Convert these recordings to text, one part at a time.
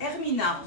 Hermina.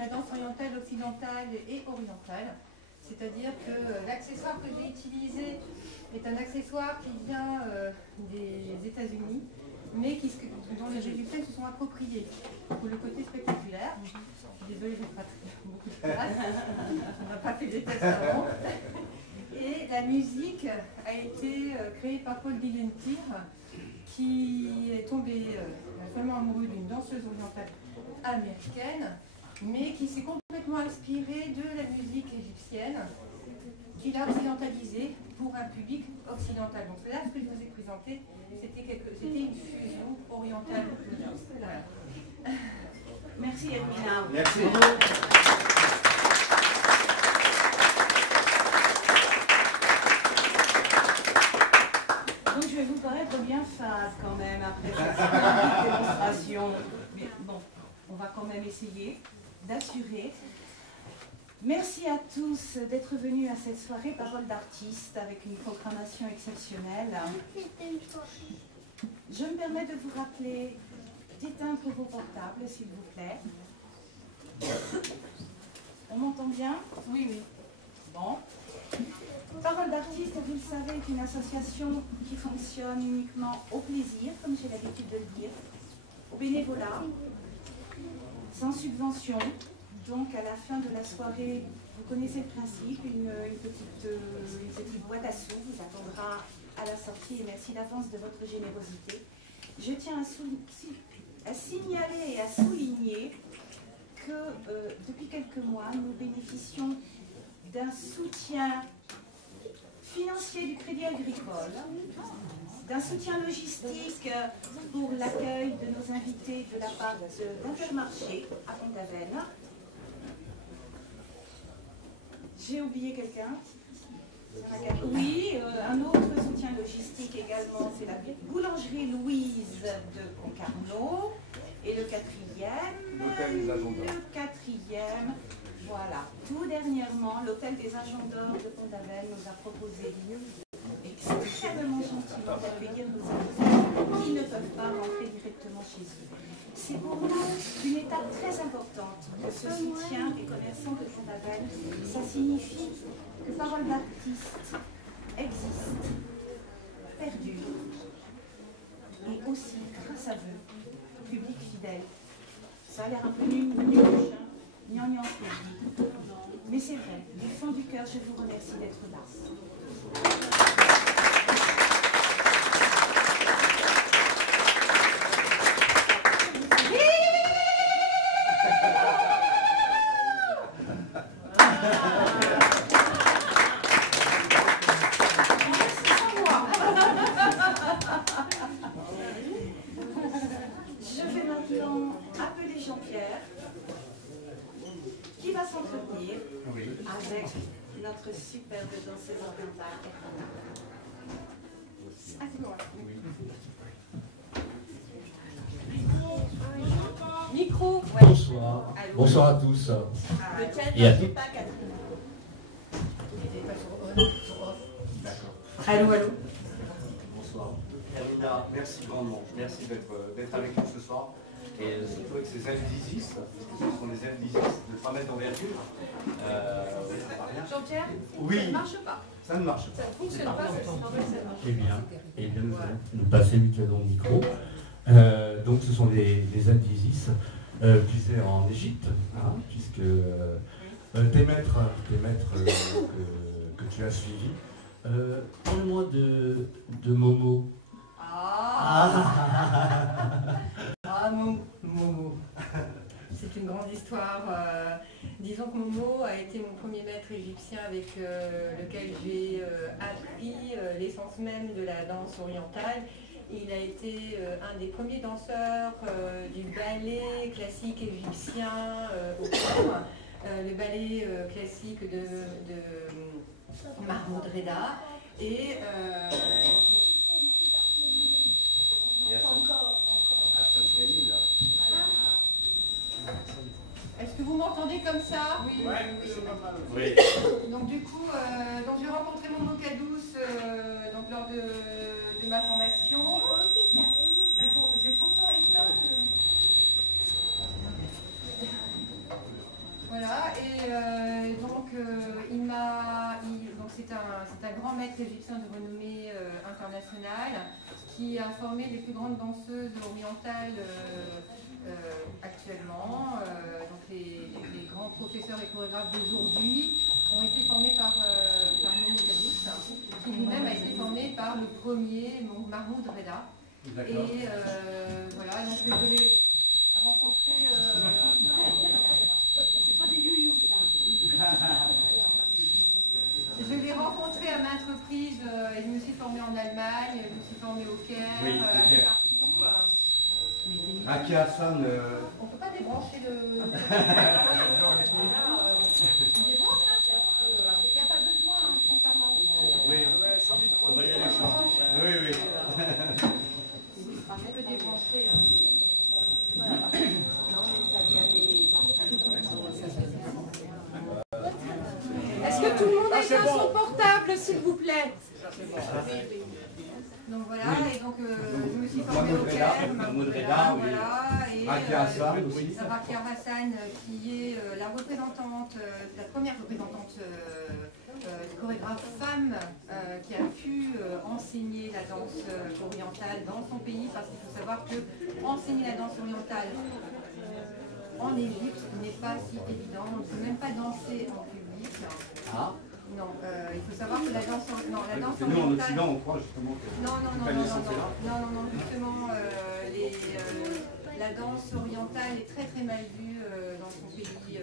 la danse orientale, occidentale et orientale. C'est-à-dire que l'accessoire que j'ai utilisé est un accessoire qui vient des États-Unis, mais dont les Égyptiens se sont appropriés pour le côté spectaculaire. Je suis désolée, je n'ai pas beaucoup de place, on n'a pas fait des tests avant. Et la musique a été créée par Paul Digentir, qui est tombé follement amoureux d'une danseuse orientale américaine, mais qui s'est complètement inspiré de la musique égyptienne, qu'il a occidentalisée pour un public occidental. Donc là, ce que je vous ai présenté, c'était une fusion orientale. Voilà. Merci Edwina. Merci. Donc je vais vous paraître bien fade quand même après cette démonstration. Mais bon, on va quand même essayer d'assurer. Merci à tous d'être venus à cette soirée Parole d'artistes avec une programmation exceptionnelle. Je me permets de vous rappeler d'éteindre vos portables, s'il vous plaît. On m'entend bien? Oui, oui. Bon. Parole d'artistes, vous le savez, est une association qui fonctionne uniquement au plaisir, comme j'ai l'habitude de le dire, au bénévolat, sans subvention. Donc à la fin de la soirée, vous connaissez le principe, une petite boîte à sous vous attendra à la sortie et merci d'avance de votre générosité. Je tiens à signaler et à souligner que depuis quelques mois, nous bénéficions d'un soutien financier du Crédit Agricole, d'un soutien logistique pour l'accueil de nos invités de la part d'Intermarché à Pont-Aven. J'ai oublié quelqu'un? Oui, un autre soutien logistique également, c'est la boulangerie Louise de Concarneau. Et le quatrième, voilà. Tout dernièrement, l'hôtel des Agents d'Or de Pont-Aven nous a proposé extrêmement gentiment d'accueillir nos invités qui ne peuvent pas rentrer directement chez eux. C'est pour nous une étape très importante que ce soutien des commerçants de Pont-Aven. Ça signifie que Parole d'artistes existe, perdure, et aussi, grâce à vous, public fidèle. Ça a l'air un peu gnangnan, mais c'est vrai, du fond du cœur, je vous remercie d'être là. Je vais maintenant appeler Jean-Pierre, qui va s'entretenir avec notre superbe danseuse orientale. Ah, c'est moi. Micro. Ouais. Bonsoir. Allô. Bonsoir à tous. Le Et à chat, tout. pas Catherine. D'accord. Allô. Bonsoir. Elina, merci grandement. Merci d'être avec nous ce soir. Et surtout avec ces ailes d'Isis, parce que ce sont les ailes d'Isis de 3 mètres d'envergure. Jean-Pierre, Oui. ça ne marche pas. Ça ne marche Ça pas. ne fonctionne pas, c'est normal, ça marche. Eh bien, nous allons nous passer mutuellement le micro. Donc, ce sont les ailes d'Isis, puisées en Égypte, hein, puisque tes maîtres que tu as suivis. Parle-moi de Momo. Momo. C'est une grande histoire. Disons que Momo a été mon premier maître égyptien avec lequel j'ai appris l'essence même de la danse orientale. Il a été un des premiers danseurs du ballet classique égyptien au Caire, le ballet classique de Mahmoud Reda. Et est-ce que vous m'entendez comme ça? Oui. Oui. Donc du coup, donc j'ai rencontré Momo Kadous donc lors de ma formation. J'ai pourtant éteint. maître égyptien de renommée internationale qui a formé les plus grandes danseuses orientales actuellement. Donc les grands professeurs et chorégraphes d'aujourd'hui ont été formés par Momo Kadous, qui lui-même a été formé par le premier Mahmoud Reda. Et voilà, donc je l'ai rencontré. C'est pas des you-you, ça. Je l'ai rencontré à maintes reprises et je me suis formée en Allemagne, je me suis formée au Caire, oui, partout. Aki Hassan. On ne peut pas débrancher le. On débranche, il n'y a pas besoin, contrairement. Oui, on va y aller sans. Oui, oui. On peut débrancher. Est-ce que tout le monde a éteint son portable, s'il vous plaît? Donc voilà, et donc je me suis formée au Caire, Mahmoud Reda, voilà, et Rakia Hassan aussi. Rakia Hassan, qui est la représentante, la première représentante chorégraphe femme qui a pu enseigner la danse orientale dans son pays, parce qu'il faut savoir que enseigner la danse orientale en Égypte n'est pas si évident, on ne peut même pas danser en public. Ah. Non, il faut savoir que la danse, non, la danse nous, en orientale... Occident, on croit justement que... Non, justement, la danse orientale est très très mal vue dans son pays.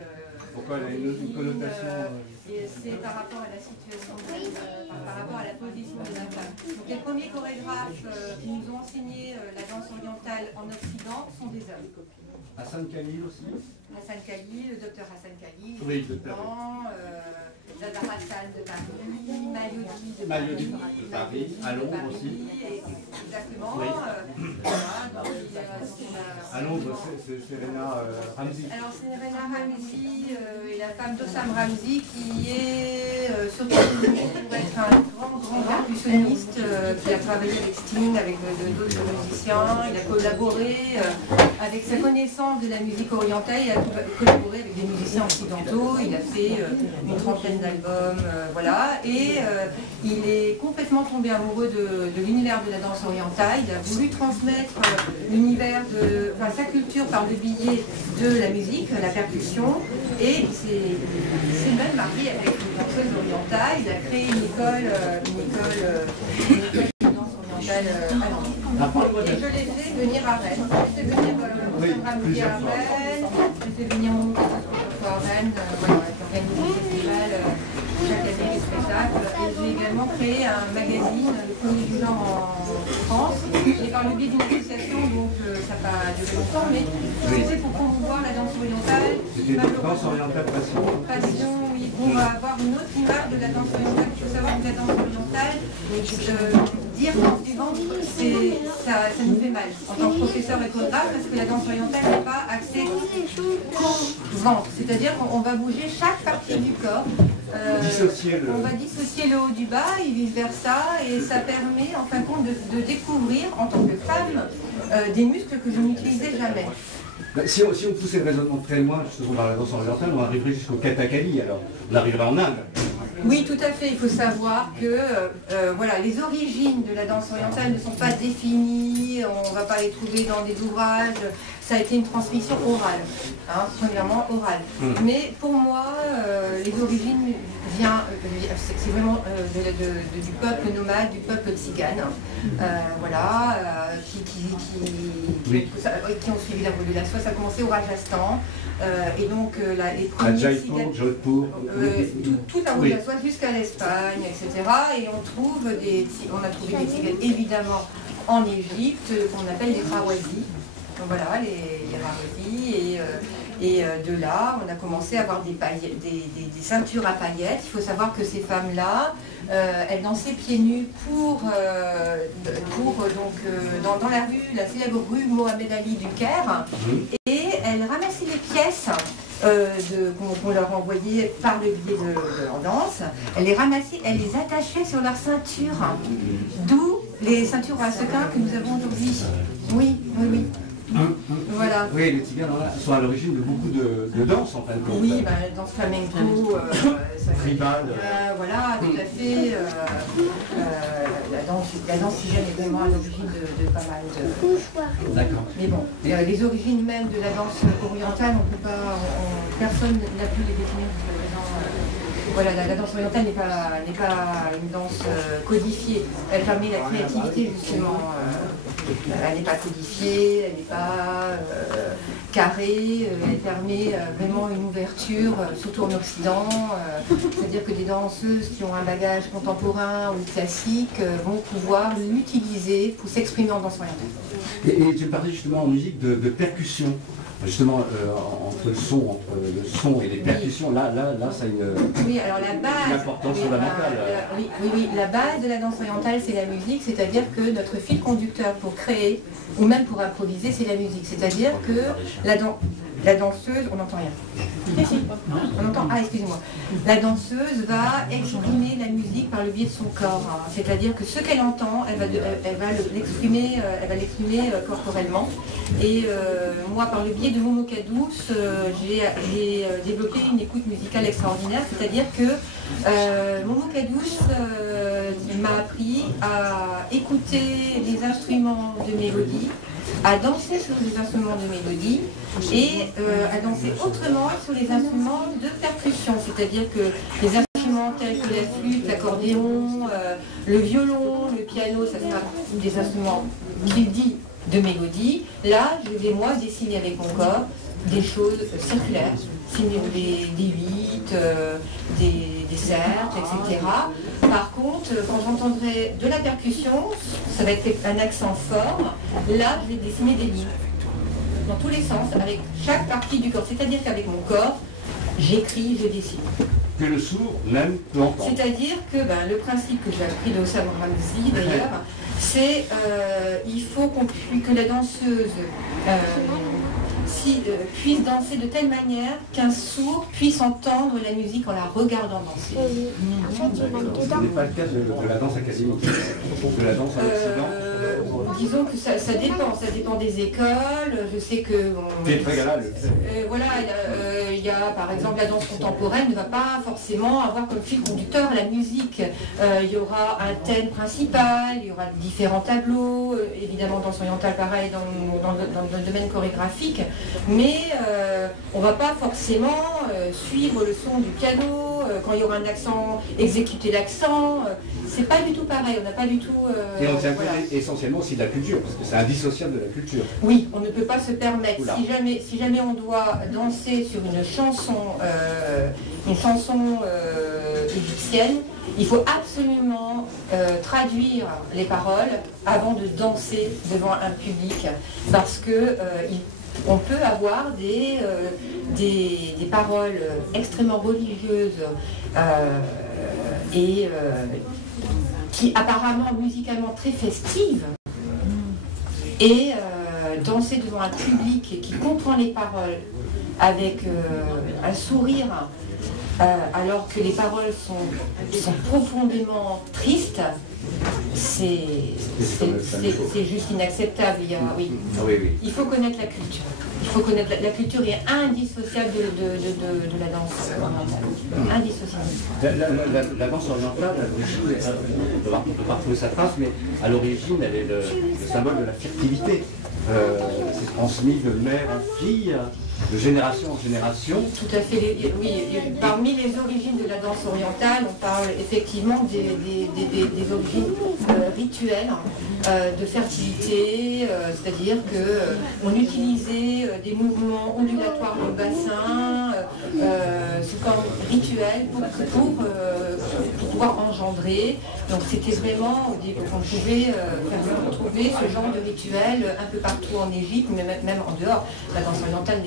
Pourquoi elle a une connotation et c'est par rapport à la situation, par rapport à la position de la femme. Donc les premiers chorégraphes qui nous ont enseigné la danse orientale en Occident sont des hommes. Hassan Khalil aussi. Hassan Khalil, le docteur Hassan Khalil, oui, le docteur. Dada Hassan de Paris, Mayodi de Paris, à Londres aussi. Exactement. Oui. Voilà, à Londres, c'est Serena Ramzi. Alors Serena Ramzi est la femme d'Ossam Ramzi, qui est surtout connue pour être un grand percussionniste qui a travaillé avec Sting, avec d'autres musiciens. Il a collaboré avec sa connaissance de la musique orientale, il a collaboré avec des musiciens occidentaux, il a fait une trentaine d'albums, voilà, et il est complètement tombé amoureux de l'univers de la danse orientale. Il a voulu transmettre l'univers de, enfin, sa culture par le biais de la musique, la percussion, et il s'est même marié avec une danseuse orientale. Il a créé une école de danse orientale à Londres. Et je l'ai fait venir à Rennes. Je l'ai fait venir Ramzi à Rennes, je l'ai fait venir à Rennes, voilà, organiser des festivals chaque année, des spectacles. Et j'ai également créé un magazine, le premier du genre en France. Et par le biais d'une association, donc ça n'a pas duré longtemps, mais c'était pour promouvoir la danse orientale. C'était une danse orientale passion. Passion, oui, pour avoir une autre image de la danse orientale. Il faut savoir que la danse orientale, dire danse du ventre, ça nous fait mal en tant que professeur et chorégraphe, parce que la danse orientale n'est pas axée qu'au ventre. C'est-à-dire qu'on va bouger chaque partie du corps. On va dissocier le haut du bas et vice-versa, et ça permet en fin de compte de découvrir en tant que femme des muscles que je n'utilisais jamais. Si on poussait le raisonnement très loin, justement dans la danse orientale, on arriverait jusqu'au Kathakali, alors on arriverait en Inde. Oui, tout à fait. Il faut savoir que voilà, les origines de la danse orientale ne sont pas définies, on ne va pas les trouver dans des ouvrages. Ça a été une transmission orale, hein, premièrement orale. Mais pour moi, les origines c'est vraiment du peuple nomade, du peuple tzigane, voilà, qui ont suivi la voie de la soie. Ça a commencé au Rajasthan, et donc les premiers Jaipur, Jodhpur, toute la voie de la soie jusqu'à l'Espagne, etc. Et on a trouvé des tziganes évidemment en Égypte, qu'on appelle les Rawazis. Donc voilà, les Rawazis, et de là, on a commencé à avoir des ceintures à paillettes. Il faut savoir que ces femmes-là, elles dansaient pieds nus dans la rue, la célèbre rue Mohamed Ali du Caire, et elles ramassaient les pièces qu'on leur envoyait par le biais de leur danse. Elles les ramassaient, elles les attachaient sur leur ceinture, d'où les ceintures à sequins que nous avons aujourd'hui. Oui. Voilà. Oui, les Tziganes sont à l'origine de beaucoup de danses en fait. Oui, bah, la danse flamenco, tribal. Voilà, tout à fait. La danse tzigane est vraiment à l'origine de pas mal de... D'accord. Mais bon, les origines même de la danse orientale, on peut pas, personne n'a pu les définir jusqu'à présent. Voilà, la danse orientale n'est pas une danse codifiée. Elle permet la créativité justement. Elle n'est pas codifiée, elle n'est pas carrée. Elle permet vraiment une ouverture, surtout en Occident. C'est-à-dire que des danseuses qui ont un bagage contemporain ou classique vont pouvoir l'utiliser pour s'exprimer en danse orientale. Et tu parlais justement en musique de percussion. Justement, entre le son et les percussions, là, ça a oui, alors la base, une importance fondamentale. Oui, la base de la danse orientale, c'est la musique, c'est-à-dire que notre fil conducteur pour créer, ou même pour improviser, c'est la musique. C'est-à-dire que la danseuse, on n'entend rien. On entend, excusez-moi. La danseuse va exprimer la musique par le biais de son corps. Hein. C'est-à-dire que ce qu'elle entend, elle va l'exprimer corporellement. Et moi, par le biais de Momo Kadous, j'ai développé une écoute musicale extraordinaire. C'est-à-dire que Momo Kadous m'a appris à écouter les instruments de mélodie, à danser sur les instruments de mélodie et à danser autrement sur les instruments de percussion, c'est-à-dire que les instruments tels que la flûte, l'accordéon, le violon, le piano, ça sera des instruments qu'il dit de mélodie. Là, je vais moi dessiner avec mon corps des choses circulaires, des 8, des cercles, etc. Par contre, quand j'entendrai de la percussion, ça va être un accent fort. Là, je vais dessiner des lignes dans tous les sens, avec chaque partie du corps. C'est-à-dire qu'avec mon corps, j'écris, je dessine. Que le sourd même peut entendre. C'est-à-dire que le principe que j'ai appris de Osama Ramzi d'ailleurs, c'est il faut que la danseuse puisse danser de telle manière qu'un sourd puisse entendre la musique en la regardant danser. Ce n'est pas le cas de la danse académique, de la danse en Occident. Disons que ça dépend des écoles. Je sais que voilà, il y a par exemple la danse contemporaine ne va pas forcément avoir comme fil conducteur la musique. Il y aura un thème principal, il y aura différents tableaux, évidemment danse orientale pareil dans le domaine chorégraphique, mais on ne va pas forcément suivre le son du piano, quand il y aura un accent, exécuter l'accent. C'est pas du tout pareil, on n'a pas du tout... et on tient essentiellement aussi de la culture, parce que c'est indissociable de la culture. Oui, on ne peut pas se permettre, si jamais on doit danser sur une chanson égyptienne, il faut absolument traduire les paroles avant de danser devant un public, parce que on peut avoir des paroles extrêmement religieuses et qui apparemment musicalement très festives, et danser devant un public qui comprend les paroles avec un sourire, alors que les paroles sont profondément tristes, c'est juste inacceptable. Il faut connaître la culture. Il faut connaître la culture est indissociable de la danse orientale. Indissociable. La danse orientale, à l'origine, on peut pas retrouver sa trace, mais à l'origine, elle est le symbole de la fertilité. C'est transmis de mère en fille, de génération en génération. Tout à fait, oui. Parmi les origines de la danse orientale, on parle effectivement des origines rituelles de fertilité, c'est-à-dire qu'on utilisait des mouvements ondulatoires dans le bassin sous forme rituelle pour pouvoir engendrer. Donc c'était vraiment, on pouvait faire retrouver ce genre de rituel un peu partout en Égypte, mais même en dehors. La danse orientale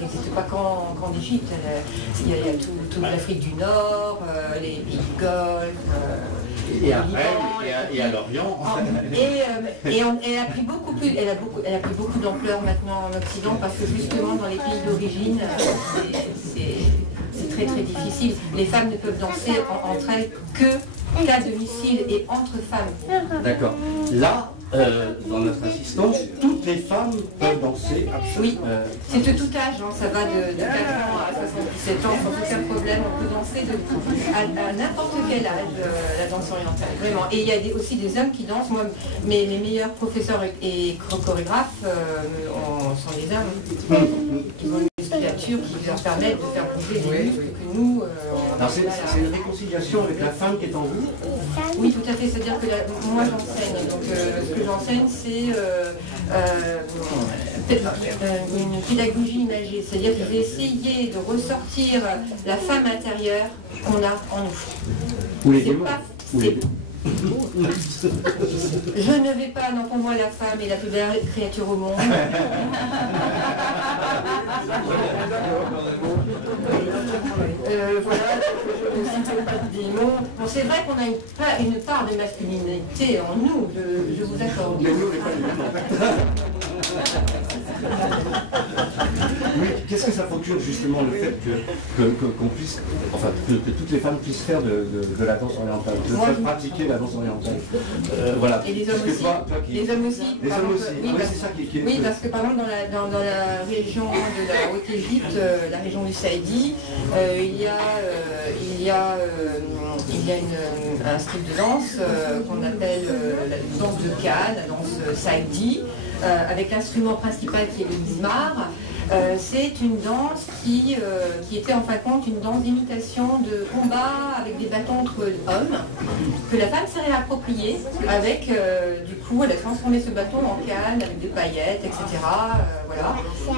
n'existe pas qu'en Égypte. Il y a toute l'Afrique du Nord, les pays du Golfe, et à l'Orient. Et elle a pris beaucoup d'ampleur maintenant en Occident, parce que justement dans les pays d'origine, c'est très très difficile. Les femmes ne peuvent danser entre elles que qu'à domicile et entre femmes. D'accord. Là, dans notre assistance, toutes les femmes peuvent danser absolument. Oui, c'est de tout âge, hein. Ça va de 4 ans à 77 ans sans aucun problème. On peut danser à n'importe quel âge la danse orientale, vraiment. Et il y a aussi des hommes qui dansent. Moi, mes meilleurs professeurs et chorégraphes sont les hommes. Ils ont une musculature qui leur permet de faire bouger des muscles que nous... Alors c'est une réconciliation avec la femme qui est en vous? Oui, tout à fait. C'est-à-dire que moi j'enseigne. Donc ce que j'enseigne, c'est une pédagogie imagée. C'est-à-dire que j'ai essayé de ressortir la femme intérieure qu'on a en nous. Ou les démons. Je ne vais pas, non, pour moi la femme est la plus belle créature au monde. Voilà, je ne cite pas de démons. Bon, c'est vrai qu'on a une part de masculinité en nous, je vous accorde. Mais nous, on n'est pas les démons. Mais qu'est-ce que ça procure justement le fait qu'on puisse, enfin que toutes les femmes puissent faire de la danse orientale, de pratiquer la danse orientale, voilà. Et les hommes aussi. Les hommes aussi. Les hommes aussi. Oui, oui, c'est ça qui est. Oui, parce que par exemple dans la région de la Haute-Égypte, la région du Saïdi, il y a un style de danse qu'on appelle la danse de Cannes, la danse Saïdi, avec l'instrument principal qui est le mizmar. C'est une danse qui était en fin de compte une danse d'imitation de combat avec des bâtons entre hommes, que la femme s'est réappropriée avec, du coup, elle a transformé ce bâton en canne avec des paillettes, etc. Voilà.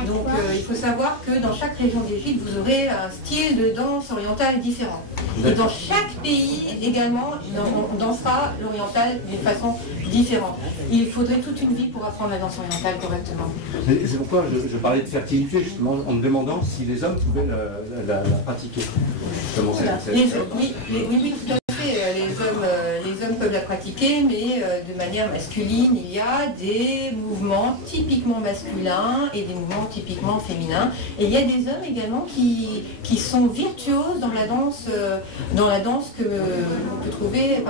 Donc il faut savoir que dans chaque région d'Égypte, vous aurez un style de danse orientale différent. Et dans chaque pays également, on dansera l'oriental d'une façon différente. Il faudrait toute une vie pour apprendre la danse orientale correctement. C'est pourquoi je parlais de fertilité, justement, en me demandant si les hommes pouvaient la pratiquer. Comment oui, tout à fait. Les hommes peuvent la pratiquer, mais de manière masculine. Il y a des mouvements typiquement masculins et des mouvements typiquement féminins. Et il y a des hommes également qui sont virtuoses dans la danse que l'on peut trouver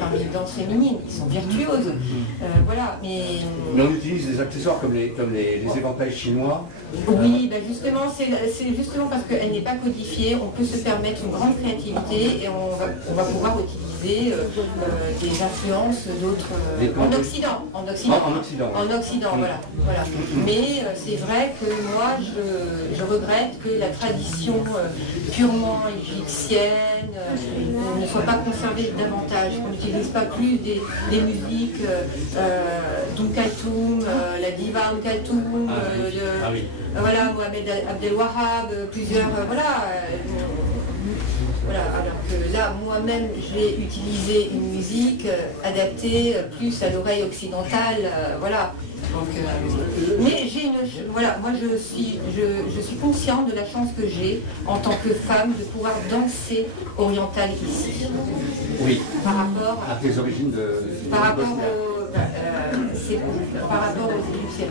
parmi les danses féminines. Ils sont virtuoses. Voilà. Mais on utilise des accessoires comme les éventails chinois. Oui, ben justement, c'est justement parce qu'elle n'est pas codifiée, on peut se permettre une grande créativité et on va pouvoir utiliser des influences d'autres en Occident, voilà. Mais c'est vrai que moi je regrette que la tradition purement égyptienne ne soit pas conservée davantage, qu'on n'utilise pas plus des musiques Kaltoum, la diva Kaltoum, voilà, Mohamed Abdel Wahab, plusieurs, voilà, alors que là, moi-même, j'ai utilisé une musique adaptée plus à l'oreille occidentale, voilà. Donc, mais voilà, moi je suis consciente de la chance que j'ai en tant que femme de pouvoir danser orientale ici. Oui. Par rapport à tes origines par rapport aux Égyptiennes.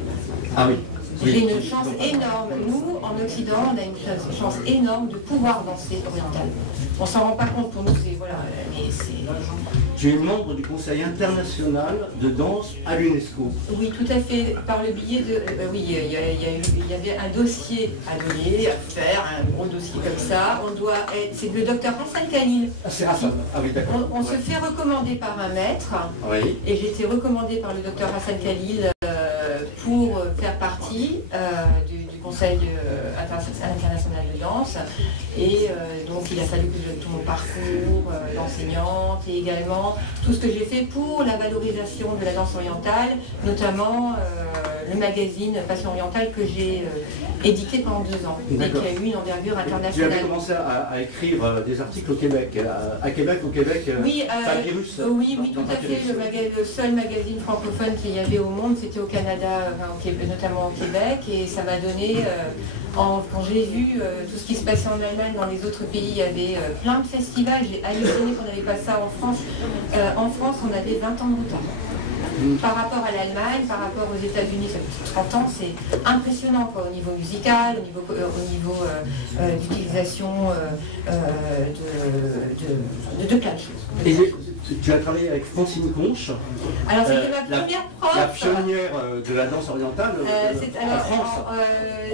Ah oui. J'ai une chance énorme. Nous, en Occident, on a une chance énorme de pouvoir danser oriental. On s'en rend pas compte pour nous, c'est voilà, mais c'est. Tu es membre du Conseil international de danse à l'UNESCO. Oui, tout à fait. Par le biais de, oui, il y avait un dossier à donner, à faire, un gros dossier comme ça. On doit être. C'est le docteur Hassan Khalil. Ah, c'est Hassan. Ah oui, d'accord. On se fait recommander par un maître. Oui. Et j'ai été recommandée par le docteur Hassan Khalil pour faire partie du Conseil international de danse. Et donc il a fallu que je donne tout mon parcours d'enseignante et également tout ce que j'ai fait pour la valorisation de la danse orientale, notamment le magazine Passion orientale que j'ai édité pendant 2 ans et qui a eu une envergure internationale. Tu avais commencé à écrire des articles au Québec, au Québec, oui, Papyrus. Oui, tout à fait. Le seul magazine francophone qu'il y avait au monde, c'était au Canada, notamment au Québec, et ça m'a donné, quand j'ai vu tout ce qui se passait en Allemagne, dans les autres pays, il y avait plein de festivals. J'ai halluciné qu'on n'avait pas ça en France. En France, on avait 20 ans de retard. par rapport à l'Allemagne, par rapport aux États-Unis, ça fait 30 ans, c'est impressionnant quoi, au niveau musical, au niveau d'utilisation de plein de choses. Et tu as travaillé avec Francine Conche. Alors c'était ma première prof. La pionnière de la danse orientale en France.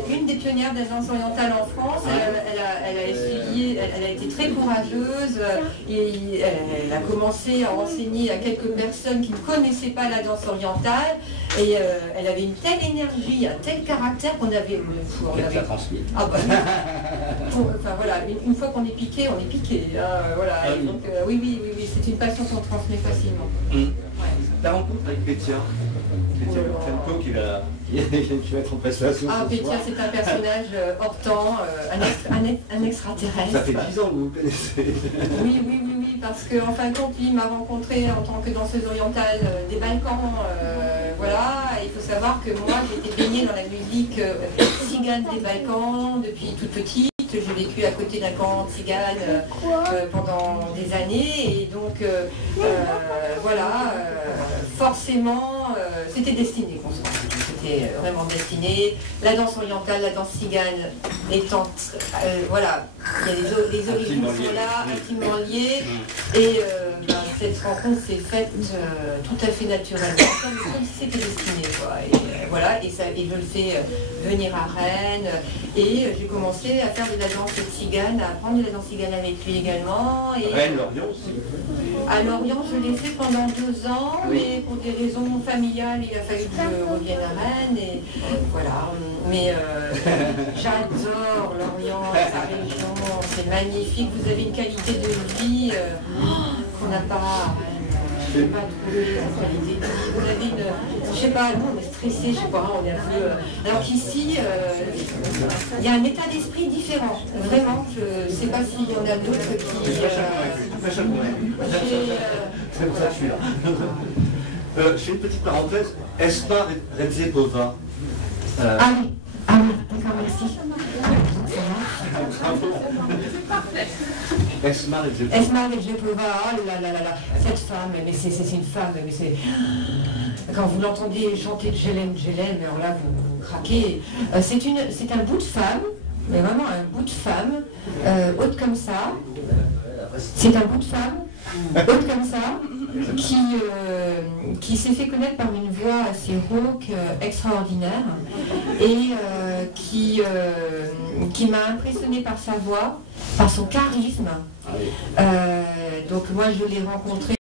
Une des pionnières de la danse orientale en France. Elle a été très courageuse et elle a commencé à enseigner à quelques personnes qui ne connaissaient pas la danse orientale. Et elle avait une telle énergie, un tel caractère qu'on avait... transmis. Ah bah, enfin voilà, une fois qu'on est piqué, on est piqué. Voilà. Et donc oui, c'est une passion qu'on transmet facilement. Ouais. La rencontre avec Pétia Lutsenko qui va être en prestation. Ah, Pétia, c'est un personnage hors temps, un extraterrestre. Ça fait 10 ans que vous vous connaissez. Oui, parce qu'en fin de compte, il m'a rencontré en tant que danseuse orientale des Balkans. Voilà, il faut savoir que moi, j'étais baignée dans la musique tzigane des Balkans depuis toute petite. J'ai vécu à côté d'un camp tzigane pendant des années. Et donc, voilà, forcément, c'était destiné qu'on se rencontre. C'était vraiment destiné. La danse orientale, la danse tzigane étant, voilà, il y a les origines sont là, intimement liées. Et cette rencontre s'est faite tout à fait naturellement, comme si c'était destiné, quoi. Et voilà, et je le fais venir à Rennes. Et j'ai commencé à faire de la danse tzigane, à apprendre de la danse tzigane avec lui également. Et Rennes, Lorient aussi. à Lorient, je l'ai fait pendant 2 ans, mais pour des raisons familiales, il a fallu que je revienne à Rennes. Et voilà, mais j'adore Lorient, sa région, c'est magnifique. Vous avez une qualité de vie qu'on n'a pas à Rennes. Je ne sais pas trouver la qualité de vie. Vous avez une... Je sais pas, nous on est stressé, je sais pas, on est un peu... Alors qu'ici, il y a un état d'esprit différent. Vraiment, je ne sais pas s'il y en a d'autres qui... C'est pour ça que je suis là. Je fais une petite parenthèse. Esma Redzepova. Ah oui, d'accord, merci. Esma Redzepova. Esma Redzepova, oh là là là là, cette femme, mais c'est une femme, mais c'est... Quand vous l'entendez chanter Djelem, alors là vous craquez. C'est un bout de femme, mais vraiment un bout de femme, haute comme ça. C'est un bout de femme, haute comme ça, qui s'est fait connaître par une voix assez rauque, extraordinaire, et qui m'a impressionnée par sa voix, par son charisme. Donc moi je l'ai rencontré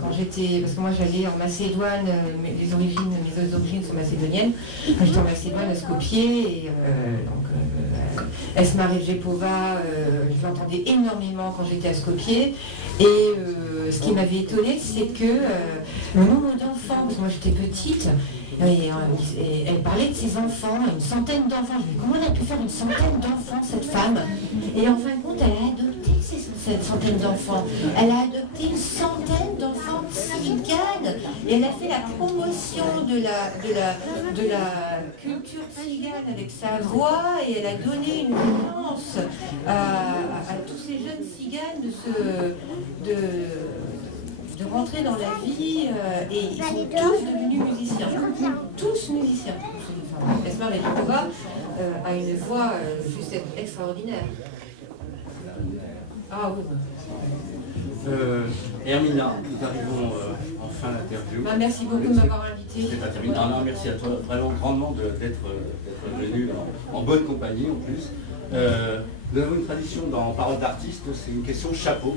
quand j'étais, parce que moi j'allais en Macédoine, mes autres origines sont macédoniennes, j'étais en Macédoine à Skopje, et Esma Redzepova, je l'entendais énormément quand j'étais à Skopje, et ce qui m'avait étonnée, c'est que le nombre d'enfants, parce que moi j'étais petite, et elle parlait de ses enfants, une centaine d'enfants. Je me dis, comment elle a pu faire une centaine d'enfants, cette femme? Et en fin de compte, elle a adopté cette centaine d'enfants. Elle a adopté une centaine d'enfants tziganes. Et elle a fait la promotion de la culture tzigane avec sa voix. Et elle a donné une chance à tous ces jeunes tziganes de rentrer dans la vie, et ils sont tous devenus musiciens. Tous musiciens. Esma Redzepova a une voix juste extraordinaire. Ah oui. Hermina, nous arrivons en fin d'interview. Merci beaucoup de m'avoir invité. C'est pas terminé. Non, merci à toi vraiment grandement d'être venu en bonne compagnie en plus. Nous avons une tradition dans Parole d'artiste, c'est une question chapeau,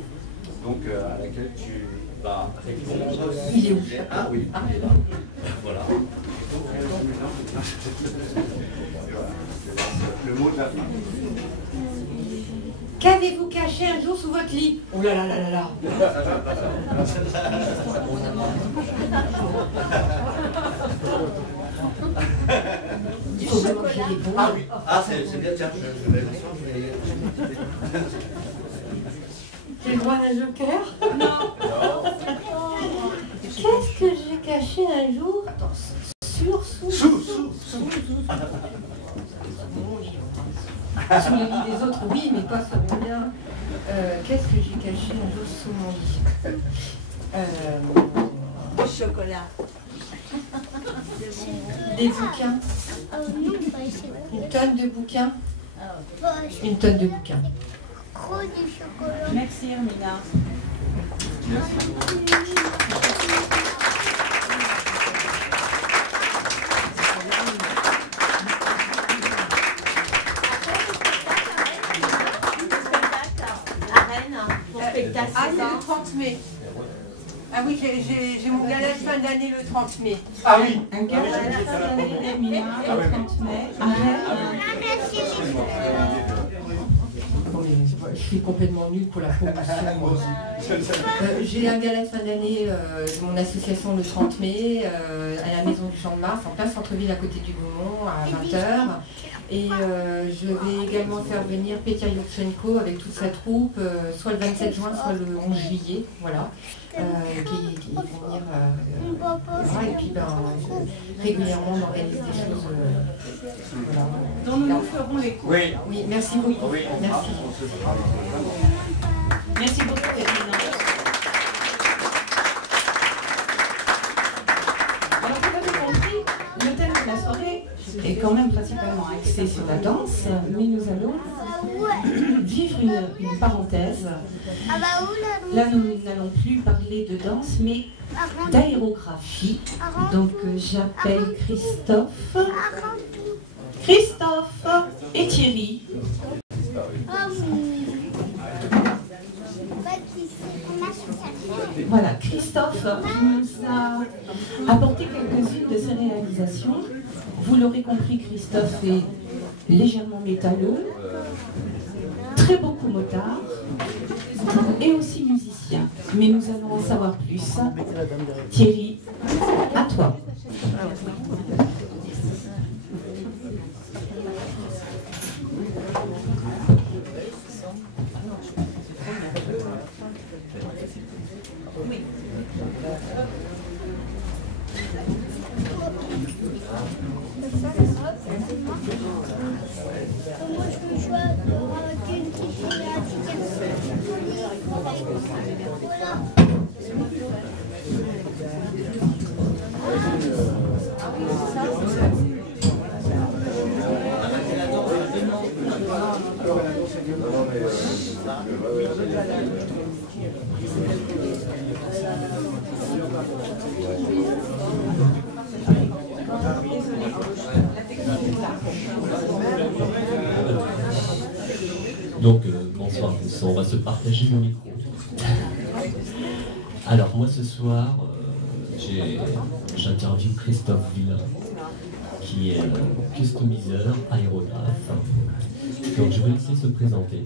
donc à laquelle tu vas répondre. Il est où? Ah oui. Ah, voilà. Le mot de la fin. Qu'avez-vous caché un jour sous votre lit? Oh là là là là là. Il faut vraiment que je réponde. Ah oui. Ah c'est bien, tiens, je vais J'ai le droit à un joker? Non. Qu'est-ce que j'ai caché un jour? Attends, sous le lit des autres, oui, mais pas sur le mien. Qu'est-ce que j'ai caché un jour sous mon lit? Le chocolat. Des bouquins. Une tonne de bouquins. Une tonne de bouquins. Merci Hermina. Ah, c'est le 30 mai. Ah oui, j'ai mon gala de fin d'année le 30 mai. Ah oui. Un gala de fin d'année d'Hermina le 30 mai. Je suis complètement nulle pour la promotion. J'ai un gala de fin d'année de mon association le 30 mai à la Maison du Champ de Mars, en plein centre-ville à côté du Beaumont à 20h. Et je vais également faire venir Petya Yurchenko avec toute sa troupe, soit le 27 juin, soit le 11 juillet, voilà, qui vont venir. Et puis régulièrement on organise des choses. Voilà. Dont nous ferons l'écho. Oui. Oui, merci beaucoup. Oui, merci. Merci beaucoup Hermina. Alors vous avez compris, le thème de la soirée est quand même principalement axé sur la danse, mais nous allons vivre une parenthèse. Là, nous n'allons plus parler de danse, mais d'aérographie. Donc, j'appelle Christophe et Thierry. Voilà, Christophe nous a apporté quelques-unes de ses réalisations. Vous l'aurez compris, Christophe est légèrement métalleux, très beaucoup motard et aussi musicien. Mais nous allons en savoir plus. Thierry, à toi. Donc, bonsoir, on va se partager le micro. Alors, moi ce soir, j'interviewe Christophe Villain, qui est customiseur, aérographe. Donc, je vais laisser se présenter.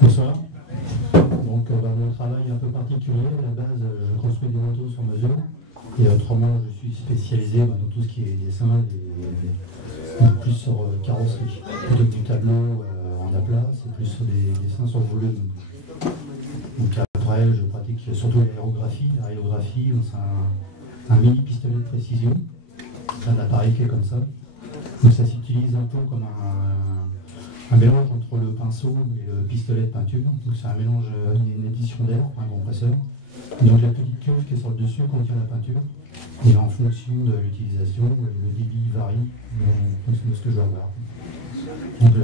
Bonsoir. Donc, mon travail est un peu particulier. À la base, je construis des motos sur mesure. Et autrement, je suis spécialisé dans tout ce qui est dessin, plus sur carrosserie. Plutôt que du tableau en aplat, c'est plus sur des dessins sur volume. Donc après, je pratique surtout l'aérographie. L'aérographie, c'est un mini pistolet de précision. C'est un appareil qui est comme ça. Donc ça s'utilise un peu comme un mélange entre le pinceau et le pistolet de peinture. Donc c'est un mélange, une édition d'air, un compresseur. Donc la petite cuve qui est sur le dessus contient la peinture. Et en fonction de l'utilisation, le débit varie en fonction de ce que je vais avoir. Donc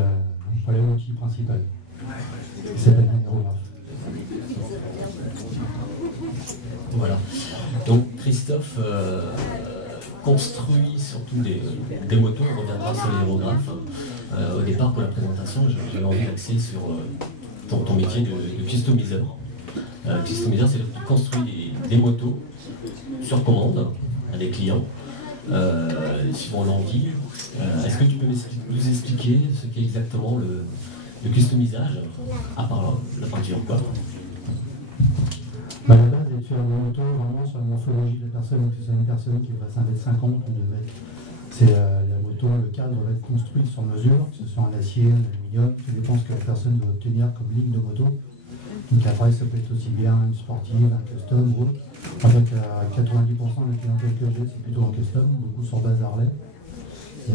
voilà l'outil principal. Qui s'appelle l'aérographe. Voilà. Donc Christophe construit surtout des motos, on reviendra sur l'aérographe. Au départ, pour la présentation, j'avais envie d'axer sur ton métier de customiseur. Customiseur, c'est-à-dire que tu construis des motos sur commande à des clients, suivant l'envie. Est-ce que tu peux nous expliquer ce qu'est exactement le customisage, à part la peinture, quoi? À la base, c'est de faire des motos vraiment sur la morphologie de la personne. Donc c'est une personne qui fasse 1m50 ou 2 mètres. C'est la moto, le cadre va être construit sur mesure, que ce soit en acier, en aluminium, tout dépend ce que la personne doit obtenir comme ligne de moto. Donc après, ça peut être aussi bien une sportive, un custom ou autre. En fait, à 90% de la clientèle que j'ai, c'est plutôt un custom, beaucoup sur base Harley. Et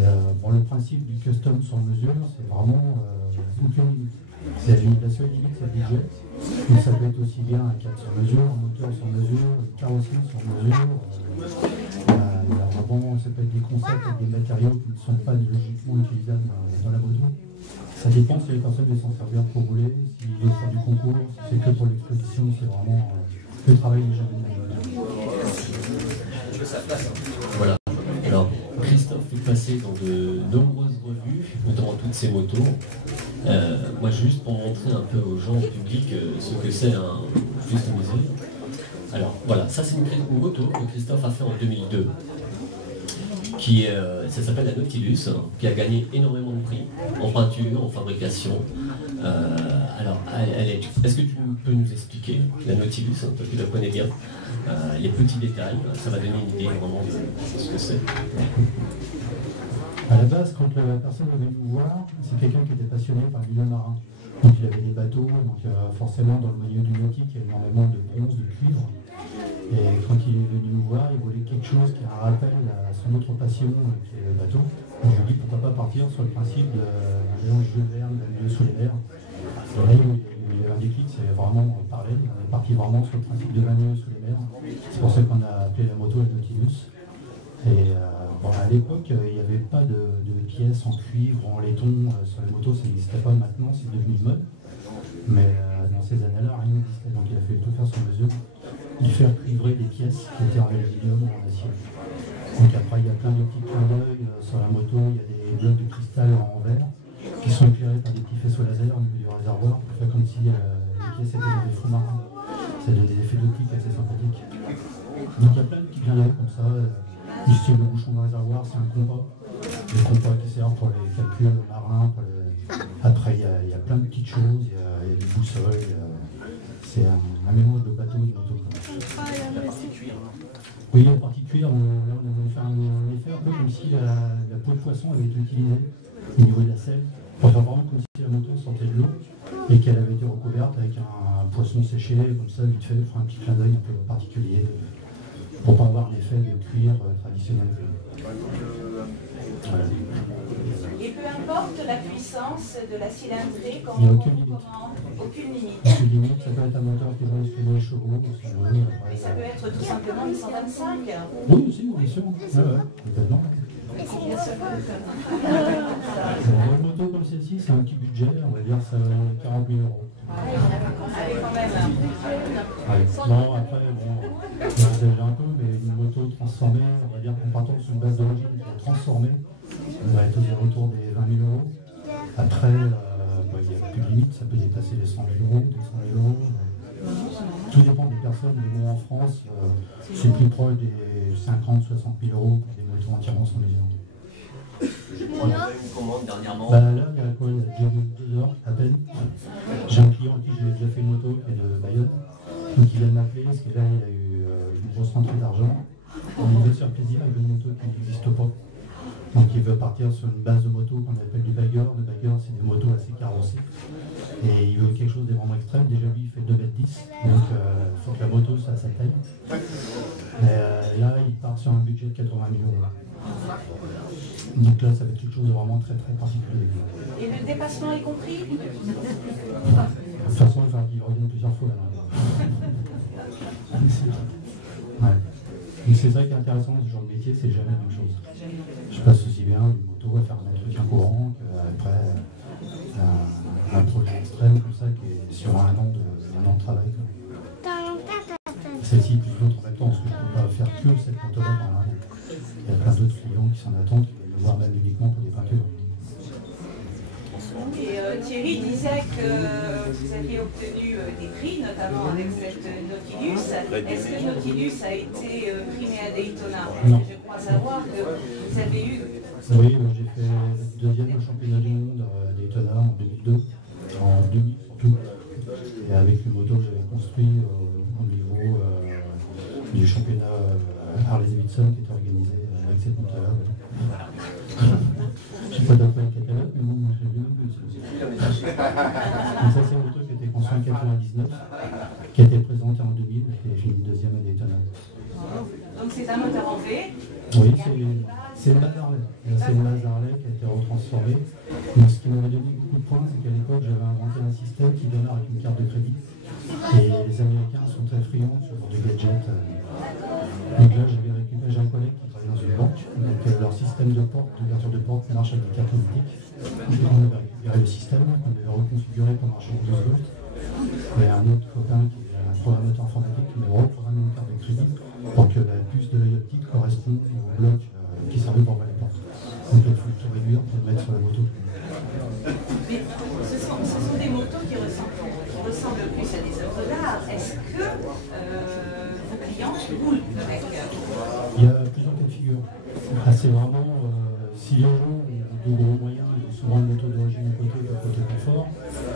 le principe du custom sur mesure, c'est vraiment aucune limite. C'est la seule limite, c'est le budget. Mais ça peut être aussi bien un cadre sur mesure, un moteur sur mesure, une carrosserie sur mesure. Vraiment, ça peut être des concepts avec des matériaux qui ne sont pas logiquement utilisables dans la moto. Ça dépend si les personnes veulent s'en servir pour rouler, s'ils veulent faire du concours, si c'est que pour l'exposition, c'est vraiment le travail des gens. Voilà. Alors, Christophe est passé dans de nombreuses revues, notamment toutes ces motos. Moi, juste pour montrer un peu aux gens, au public, ce que c'est un customisé. Alors, voilà, ça c'est une moto que Christophe a fait en 2002. Ça s'appelle la Nautilus, qui a gagné énormément de prix en peinture, en fabrication. Alors, est-ce que tu peux nous expliquer la Nautilus, toi qui la connais bien, les petits détails, ça va donner une idée vraiment de ce que c'est. À la base, quand la personne est venue nous voir, c'est quelqu'un qui était passionné par le milieu marin. Donc il avait des bateaux, donc forcément dans le milieu du nautique, il y a énormément de bronze, de cuivre. Et quand il est venu nous voir, il voulait quelque chose qui a un rappel à son autre passion, qui est le bateau. Donc je lui ai dit pourquoi pas partir sur le principe de Jules Verne, le milieu sous les mers. Et là, il y a un déclic, c'est vraiment pareil. On est parti vraiment sur le principe de 20 lieues sous les mers. C'est pour ça qu'on a appelé la moto la Nautilus. Et à l'époque, il n'y avait pas de pièces en cuivre, en laiton sur les motos, ça n'existait pas. Maintenant, c'est devenu une mode. Mais dans ces années-là, rien n'existait. Donc il a fallu tout faire sur mesure, de faire cuivrer des pièces qui étaient en aluminium ou en acier. Donc après, il y a plein de petits clins d'œil sur la moto, il y a des blocs de cristal en verre qui sont éclairés par des petits faisceaux laser au niveau du réservoir pour faire comme si les pièces étaient dans des fonds marins. Ça donne des effets d'optique assez sympathiques. Donc il y a plein de petits clins d'œil comme ça. Ici, le bouchon de réservoir, c'est un compas. Le compas qui sert pour les calculs marins. Après, il y a plein de petites choses. Il y a des boussoles. C'est un mélange de bateau et de moto. Oui, la partie cuir, là, on a fait un effet un peu comme si la peau de poisson avait été utilisée au niveau de la selle, pour faire vraiment comme si la moto sortait de l'eau et qu'elle avait été recouverte avec un poisson séché, comme ça, vite fait, pour un petit clin d'œil un peu particulier, pour ne pas avoir l'effet de cuir traditionnel. Voilà. Et peu importe la puissance de la cylindrée, il n'y a aucune limite. Aucune limite. Aucune limite, ça peut être un moteur qui va jusqu'à 1000 chevaux. Mais ça peut être tout simplement une 125. Oui, aussi, bien sûr. Complètement. Une moto comme celle-ci, c'est un petit budget, on va dire ça 40 000 €. Allez, quand même. Ouais. Non, après, bon, j'exagère un peu, mais une moto transformée, on va dire qu'en partant sur une base d'origine qui est transformée, on va être autour des 20 000 €. Après, il n'y a plus de limite, ça peut dépasser les 100 000 €, des 100 000 €. Tout dépend des personnes, mais bon, en France, c'est plus proche des 50 000 60 000 € pour des motos entièrement sans mesure. On a eu une commande dernièrement. Là, il y a quoi, il y a 2 heures à peine. J'ai un client à qui j'ai déjà fait une moto qui est de Bayonne. Donc il vient de m'appeler parce que là il a eu une grosse rentrée d'argent. Il veut se faire plaisir avec une moto qui n'existe pas. Donc il veut partir sur une base de moto qu'on appelle du bagger. Le bagger, c'est des motos assez carrossées. Et il veut quelque chose de vraiment extrême. Déjà lui il fait 2,10 m. Donc il faut que la moto soit à sa taille. Mais là il part sur un budget de 80 000 €. Donc là, ça va être quelque chose de vraiment très très particulier. Et le dépassement est compris? De toute façon, il va qu'il revienne plusieurs fois. Ouais. Donc c'est ça qui est intéressant dans ce genre de métier, c'est jamais la même chose. Je passe aussi bien une moto à faire un truc incourant qu'après un projet extrême comme ça qui est sur un an de travail. Celle-ci plus l'autre en même temps, parce que je ne peux pas faire que cette moto-là dans l'année. Il y a plein d'autres clients qui s'en attendent, voire même uniquement pour des peintures. Et Thierry disait que vous aviez obtenu des prix, notamment avec cette Nautilus. Est-ce que Nautilus a été primé à Daytona? Non. Je crois savoir que vous avez eu... Oui, j'ai fait deuxième championnat du monde à Daytona en 2002, en 2000 surtout. Et avec une moto que j'avais construite au niveau du championnat Harley-Davidson qui était organisé avec cette moto-là. Je ne sais pas dans quel catalogue, mais bon, je l'ai vu un peu. Donc ça, c'est une moto qui a été construite en 1999, qui a été présentée en 2000 et j'ai fini deuxième à Daytona. Donc c'est un moteur en V. Oui, c'est une base Harley. C'est une base Harley qui a été retransformée, mais Donc, ce qui m'avait donné beaucoup de points, c'est qu'à l'époque, j'avais inventé un système qui démarre avec une carte de crédit. Et les Américains sont très friands de ce genre de gadget. Donc là, j'ai un collègue qui travaille dans une banque. Donc leur système d'ouverture de porte, marche avec des cartes optiques. Donc on avait récupéré le système, on avait reconfiguré pour marcher en 12 volts. Il y a un autre copain qui est un programmateur informatique qui m'avait reprogrammé une carte de crédit pour que la puce de l'œil optique corresponde au bloc qui servait pour ouvrir les portes. Donc là, il faut tout réduire pour le mettre sur la moto. Mais ce sont des motos qui ressemblent plus à des œuvres d'art. Est-ce que vos clients roulent avec? Il y a plusieurs cas de figure. C'est vraiment, si les gens ont de gros moyens, ils ont souvent une moto d'origine à côté pour côté confort,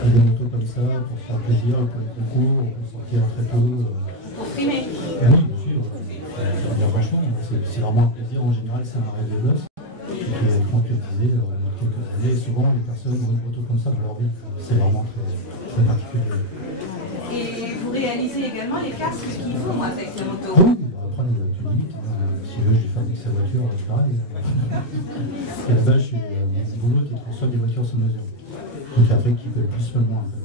et des motos comme ça pour se faire plaisir, pour les concours, on peut sortir très tôt. Pour frimer? Oui, bien sûr. Franchement, c'est vraiment un plaisir. En général, c'est un rêve de gosse. Et puis, comme tu disais, dans quelques années, souvent les personnes ont une moto comme ça dans leur vie. C'est vraiment très, très particulier. Et vous réalisez également les casques qui vont avec la moto? Oui, après, tu limites. Si je veux, je fabrique sa voiture, c'est pareil. Et là-bas, je suis mon boulot qui transforme des voitures sur mesure. Donc après, qui peut plus seulement un peu.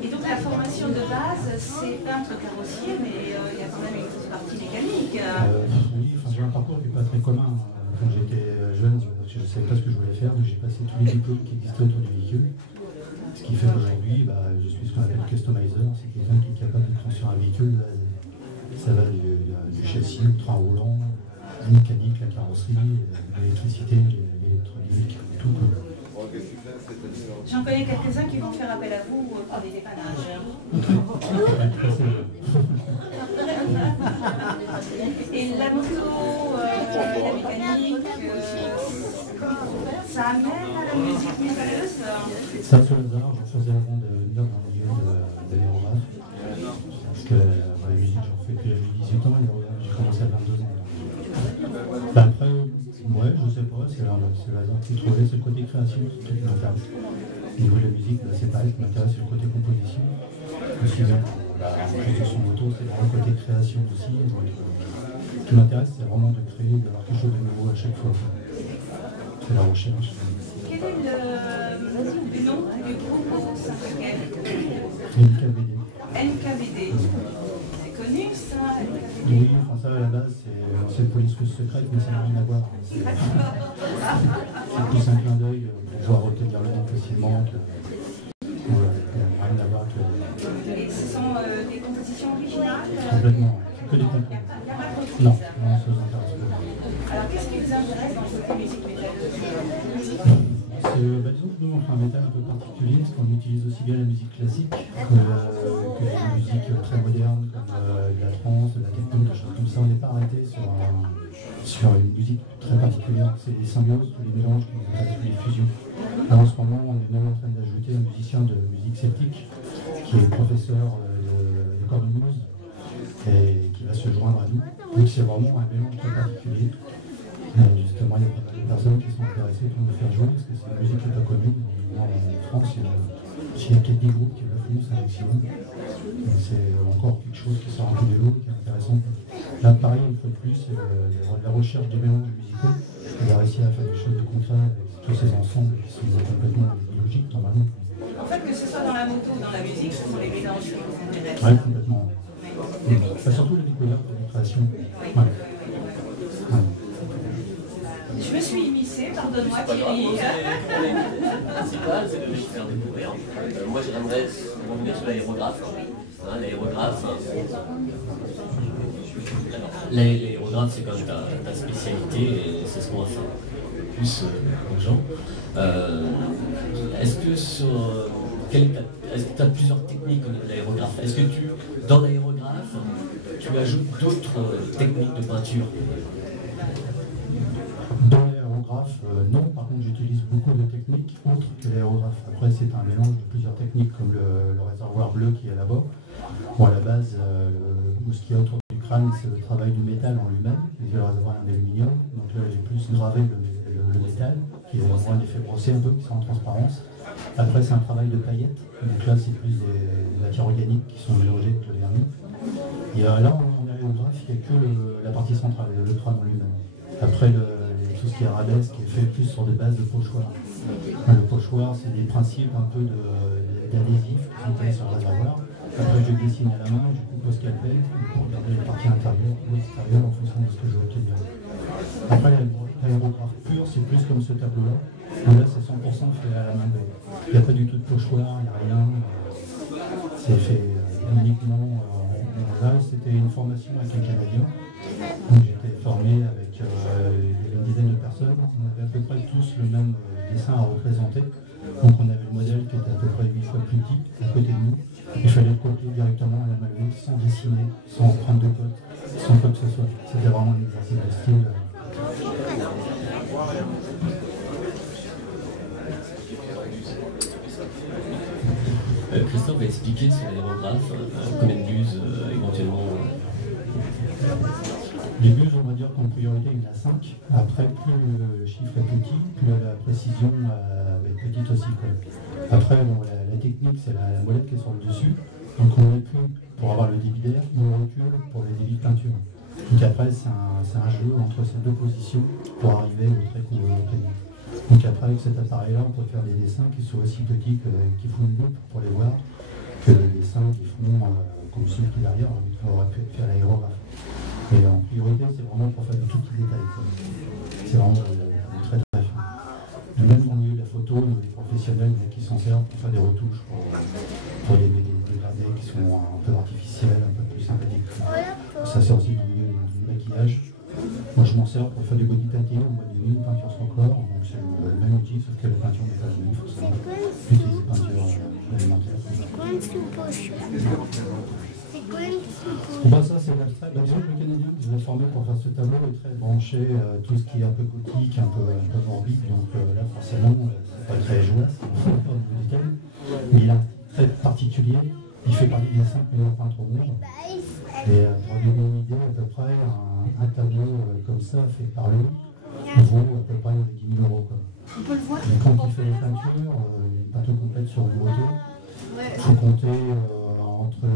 Et donc la formation de base, c'est peintre carrossier, mais il y a quand même une petite partie mécanique. Oui, j'ai un parcours qui n'est pas très commun. Quand j'étais jeune, je ne savais pas ce que je voulais faire, donc j'ai passé tous les diplômes qui existaient autour du véhicule. Ce qui fait qu'aujourd'hui, je suis ce qu'on appelle customizer, c'est quelqu'un qui est capable de construire un véhicule. Ça va du châssis, le train roulant, la mécanique, la carrosserie, l'électricité, l'électronique, tout. J'en connais quelques-uns qui vont faire appel à vous pour des dépannages. Et la moto, la mécanique, ça amène à la musique métalleuse? Ça, sur le hasard, je faisais avant de venir dans le milieu de l'aérographe. Parce que la musique, j'en fais depuis 18 ans, et j'ai commencé à 22 ans. Après, ouais, je sais pas, c'est le hasard qui trouvait, c'est le côté création qui m'intéresse. Au niveau de la musique, c'est pareil, ce qui m'intéresse, c'est le côté composition. Aussi bien, juste son moto, c'est vraiment le côté création aussi. Donc, ce qui m'intéresse, c'est vraiment de créer, d'avoir quelque chose de nouveau à chaque fois. C'est la recherche. Quel est le nom du groupe au sein duquel? NKVD. NKVD. C'est connu ça, NKVD? Oui, enfin ça à la base, c'est le police russe secrète, mais ça n'a rien à voir. C'est plus un clin d'œil pour pouvoir retenir le nom facilement. Voilà, rien à voir que... Et ce sont des compositions originales? Complètement, c'est que des compos. Non, ça vous intéresse pas. Alors qu'est-ce qui vous intéresse dans cette musique métalleuse? Disons que nous on fait un métal un peu particulier, parce qu'on utilise aussi bien la musique classique que la musique très moderne, comme de la trance, de la techno, des choses comme ça. On n'est pas arrêté sur une musique très particulière. C'est des symbioses, tous les mélanges, tous les fusions. Là en ce moment, on est même en train d'ajouter un musicien de musique celtique, qui est professeur de cornemuse, et qui va se joindre à nous. Donc c'est vraiment un mélange très particulier. Justement, il y a pas mal de personnes qui sont intéressées pour nous faire jouer, parce que c'est une musique qui n'est pas connue. Moi, en France, il y a quelques groupes qui le font, c'est un maximum. C'est encore quelque chose qui sort un peu de l'eau, qui est intéressant. Là, pareil, une fois de plus, c'est la recherche des mélanges musicaux. Il va réussir à faire des choses de concret avec tous ces ensembles qui sont complètement illogiques, normalement. En fait, que ce soit dans la moto ou dans la musique, ce sont les mélanges qui vous intéressent. Oui, complètement. Surtout la découverte, la création. Ouais. Je me suis immiscée, pardonne-moi Thierry. Le principal, c'est de les faire découvrir. Moi, j'aimerais revenir sur l'aérographe. L'aérographe, c'est quand même ta spécialité et c'est ce qu'on va faire plus aux gens. Est-ce que tu as plusieurs techniques au niveau de l'aérographe? Est-ce que dans l'aérographe, tu ajoutes d'autres techniques de peinture? Dans l'aérographe, non. Par contre, j'utilise beaucoup de techniques autres que l'aérographe. Après, c'est un mélange de plusieurs techniques, comme le réservoir bleu qui est là-bas. Bon, à la base, ce qu'il y a autour du crâne, c'est le travail du métal en lui-même. Le réservoir est en aluminium. Donc là, j'ai plus gravé le métal, qui est moins un effet brossé un peu, qui sont en transparence. Après, c'est un travail de paillettes. Donc là, c'est plus des matières organiques qui sont mélangées avec le vernis. Et là, en aérographe, il n'y a que la partie centrale, le crâne en lui-même. Après, tout ce qui est arabesque est fait plus sur des bases de pochoirs. Le pochoir, c'est des principes un peu d'adhésif qui sont collés sur le réservoir. Après, je dessine à la main, je coupe au scalpel pour garder la partie intérieure ou extérieure en fonction de ce que je veux obtenir. Après, l'aérographe pur, c'est plus comme ce tableau-là. Là, c'est 100% fait à la main. Il n'y a pas du tout de pochoir, il n'y a rien. C'est fait uniquement. Là, c'était une formation avec un Canadien. J'étais formé avec une dizaine de personnes. On avait à peu près tous le même dessin à représenter. Donc on avait le modèle qui était à peu près 8 fois plus petit à côté de nous. Il fallait le copier directement à la main, sans dessiner, sans prendre de code, sans quoi que ce soit. C'était vraiment un exercice de style. Christophe va expliquer sur l'aérographe, combien de buses éventuellement. Les buses, on va dire qu'en priorité, il y en a 5. Après, plus le chiffre est petit, plus la précision va être petite aussi. Après, bon, la technique, c'est la molette qui est sur le dessus. Donc on n'est plus pour avoir le débit d'air, on recule pour le débit de peinture. Donc après, c'est un jeu entre ces deux positions pour arriver au trait qu'on veut obtenir. Donc après, avec cet appareil-là, on peut faire des dessins qui sont aussi petits, qui font une loupe pour les voir, que les dessins qui font comme celui qui est derrière, on aurait pu faire l'aérographe. Et en priorité, c'est vraiment pour faire de tout petits détails. C'est vraiment très très fin. Même dans le milieu de la photo, il y a des professionnels qui s'en servent pour faire des retouches, pour des dégradés qui sont un peu artificiels, un peu plus sympathiques. Ça sert aussi dans le milieu du maquillage. Moi, je m'en sers pour faire du body painting au mois de nuit, peinture sur corps. Donc c'est le même outil, sauf que la peinture n'est pas la même. Il faut utiliser peinture alimentaire. Bon, ça c'est l'abstrait. Par exemple, le Canadien qui nous a formé pour faire ce tableau est très branché tout ce qui est un peu gothique, un peu morbide. Donc là, forcément, c'est pas très joyeux, mais il a un style très particulier. Il fait partie des 5 meilleurs peintres au monde. Et pour donner une idée, à peu près, un tableau comme ça, fait par lui, vaut à peu près 10 000 €. On peut le voir. Et quand il fait les peintures, une peinture complète sur une moto, il faut compter entre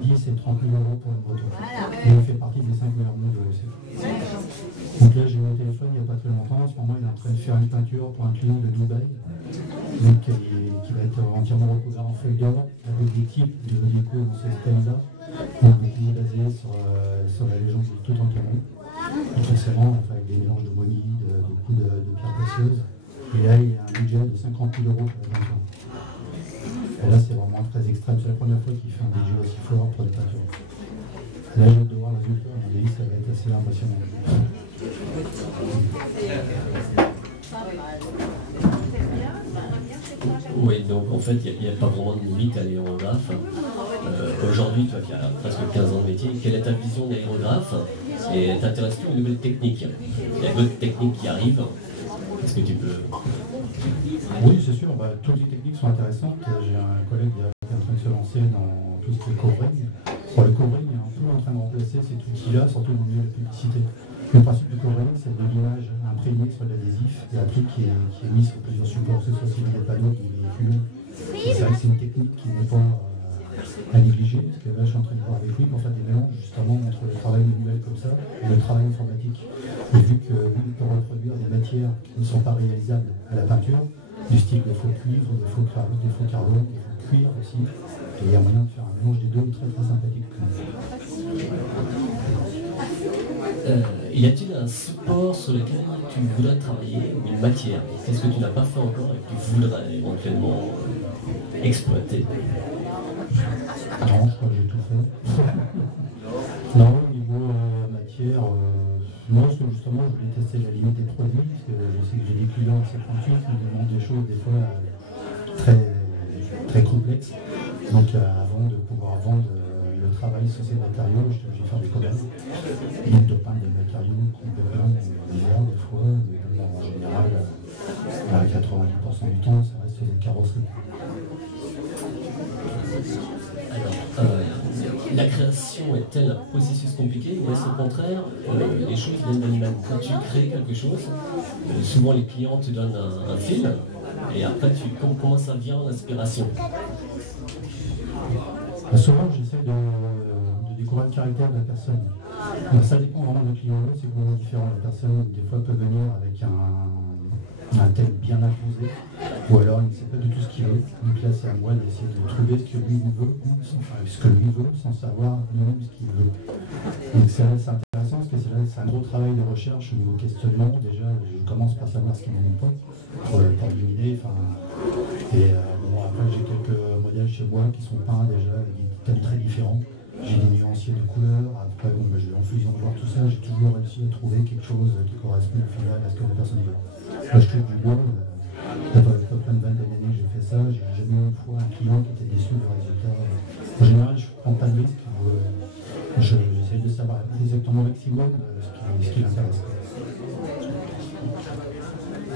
10 et 30 000 € pour une moto. Et il fait partie des 5 meilleurs mondes aussi. Donc là, j'ai eu mon téléphone il n'y a pas très longtemps. En ce moment, il est en train de faire une peinture pour un client de Dubaï, donc, qui va être entièrement recouvert en feuilles d'or, avec des types de déco dans ce thème-là. Donc, beaucoup basé sur la légende de Toutankhamon. Donc, forcément, avec des mélanges de momies, beaucoup de pierres précieuses. Et là, il y a un budget de 50 000 € pour la peinture. Et là, c'est vraiment très extrême. C'est la première fois qu'il fait un budget aussi fort pour les peintures. Là, j'ai hâte de voir le résultat. À mon avis, ça va être assez impressionnant. Oui, donc en fait, il n'y a pas vraiment de limite à l'aérographe. Aujourd'hui, toi qui as presque 15 ans de métier, quelle est ta vision de l'aérographe? Et t'intéresses-tu aux nouvelles techniques? Il y a d'autres techniques qui arrivent. Est-ce que tu peux... Oui, c'est sûr. Toutes les techniques sont intéressantes. J'ai un collègue qui est en train de se lancer dans tout ce qui est covering. Le covering est un peu en train de remplacer cet outil-là, surtout dans le milieu de la publicité. Le principe du covering, c'est de l'image imprégnée sur l'adhésif et un truc qui est mis sur plusieurs supports, que ce soit sur des panneaux ou des véhicules. C'est vrai que c'est une technique qui n'est pas à négliger, parce que là je suis en train de voir avec lui pour faire des mélanges justement entre le travail manuel comme ça et le travail informatique. Et vu qu'il peut reproduire des matières qui ne sont pas réalisables à la peinture, du style des faux cuivre, des faux carbone, des faux cuir aussi, et il y a moyen de faire un mélange des deux très très sympathique. Y a-t-il un support sur lequel tu voudrais travailler ou une matière? Qu'est-ce que tu n'as pas fait encore et que tu voudrais éventuellement exploiter? Non, je crois que j'ai tout fait. Non, au niveau matière, non, parce que justement, je voulais tester la limite des produits, parce que je sais que j'ai des clients assez pointus qui me demandent des choses des fois très, très complexes. Donc avant de pouvoir vendre le travail sur ces matériaux, je suis obligé de faire des commandes. Donc de peindre des matériaux complètement bizarres des fois, mais en général, à 90% du temps, ça reste des carrosseries. Alors, la création est-elle un processus compliqué ou est-ce au contraire, les choses viennent d'animal? Quand tu crées quelque chose, souvent les clients te donnent un film et après comment ça vient l'inspiration? Souvent j'essaie de découvrir le caractère de la personne. Ça dépend vraiment de client, c'est vraiment différent. La personne, des fois, peut venir avec un thème bien imposé, ou alors il ne sait pas du tout ce qu'il veut. Donc là, c'est à moi d'essayer de trouver ce que lui veut, sans savoir lui-même ce qu'il veut. Donc c'est intéressant parce que c'est un gros travail de recherche au niveau questionnement. Déjà, je commence par savoir ce qu'il n'aime pas, pour l'éliminer. Après, j'ai quelques modèles chez moi qui sont peints déjà avec des thèmes très différents. J'ai des nuanciers de couleurs. Après, en fusion de voir tout ça, j'ai toujours réussi à trouver quelque chose qui correspond au final à ce que la personne veut. Là, je touche du bois. Ça fait plein de vingtaine d'années que j'ai fait ça. J'ai jamais eu une fois un client qui était déçu du résultat. En général, je ne prends pas de risque. J'essaie de savoir exactement au maximum ce qui m'intéresse.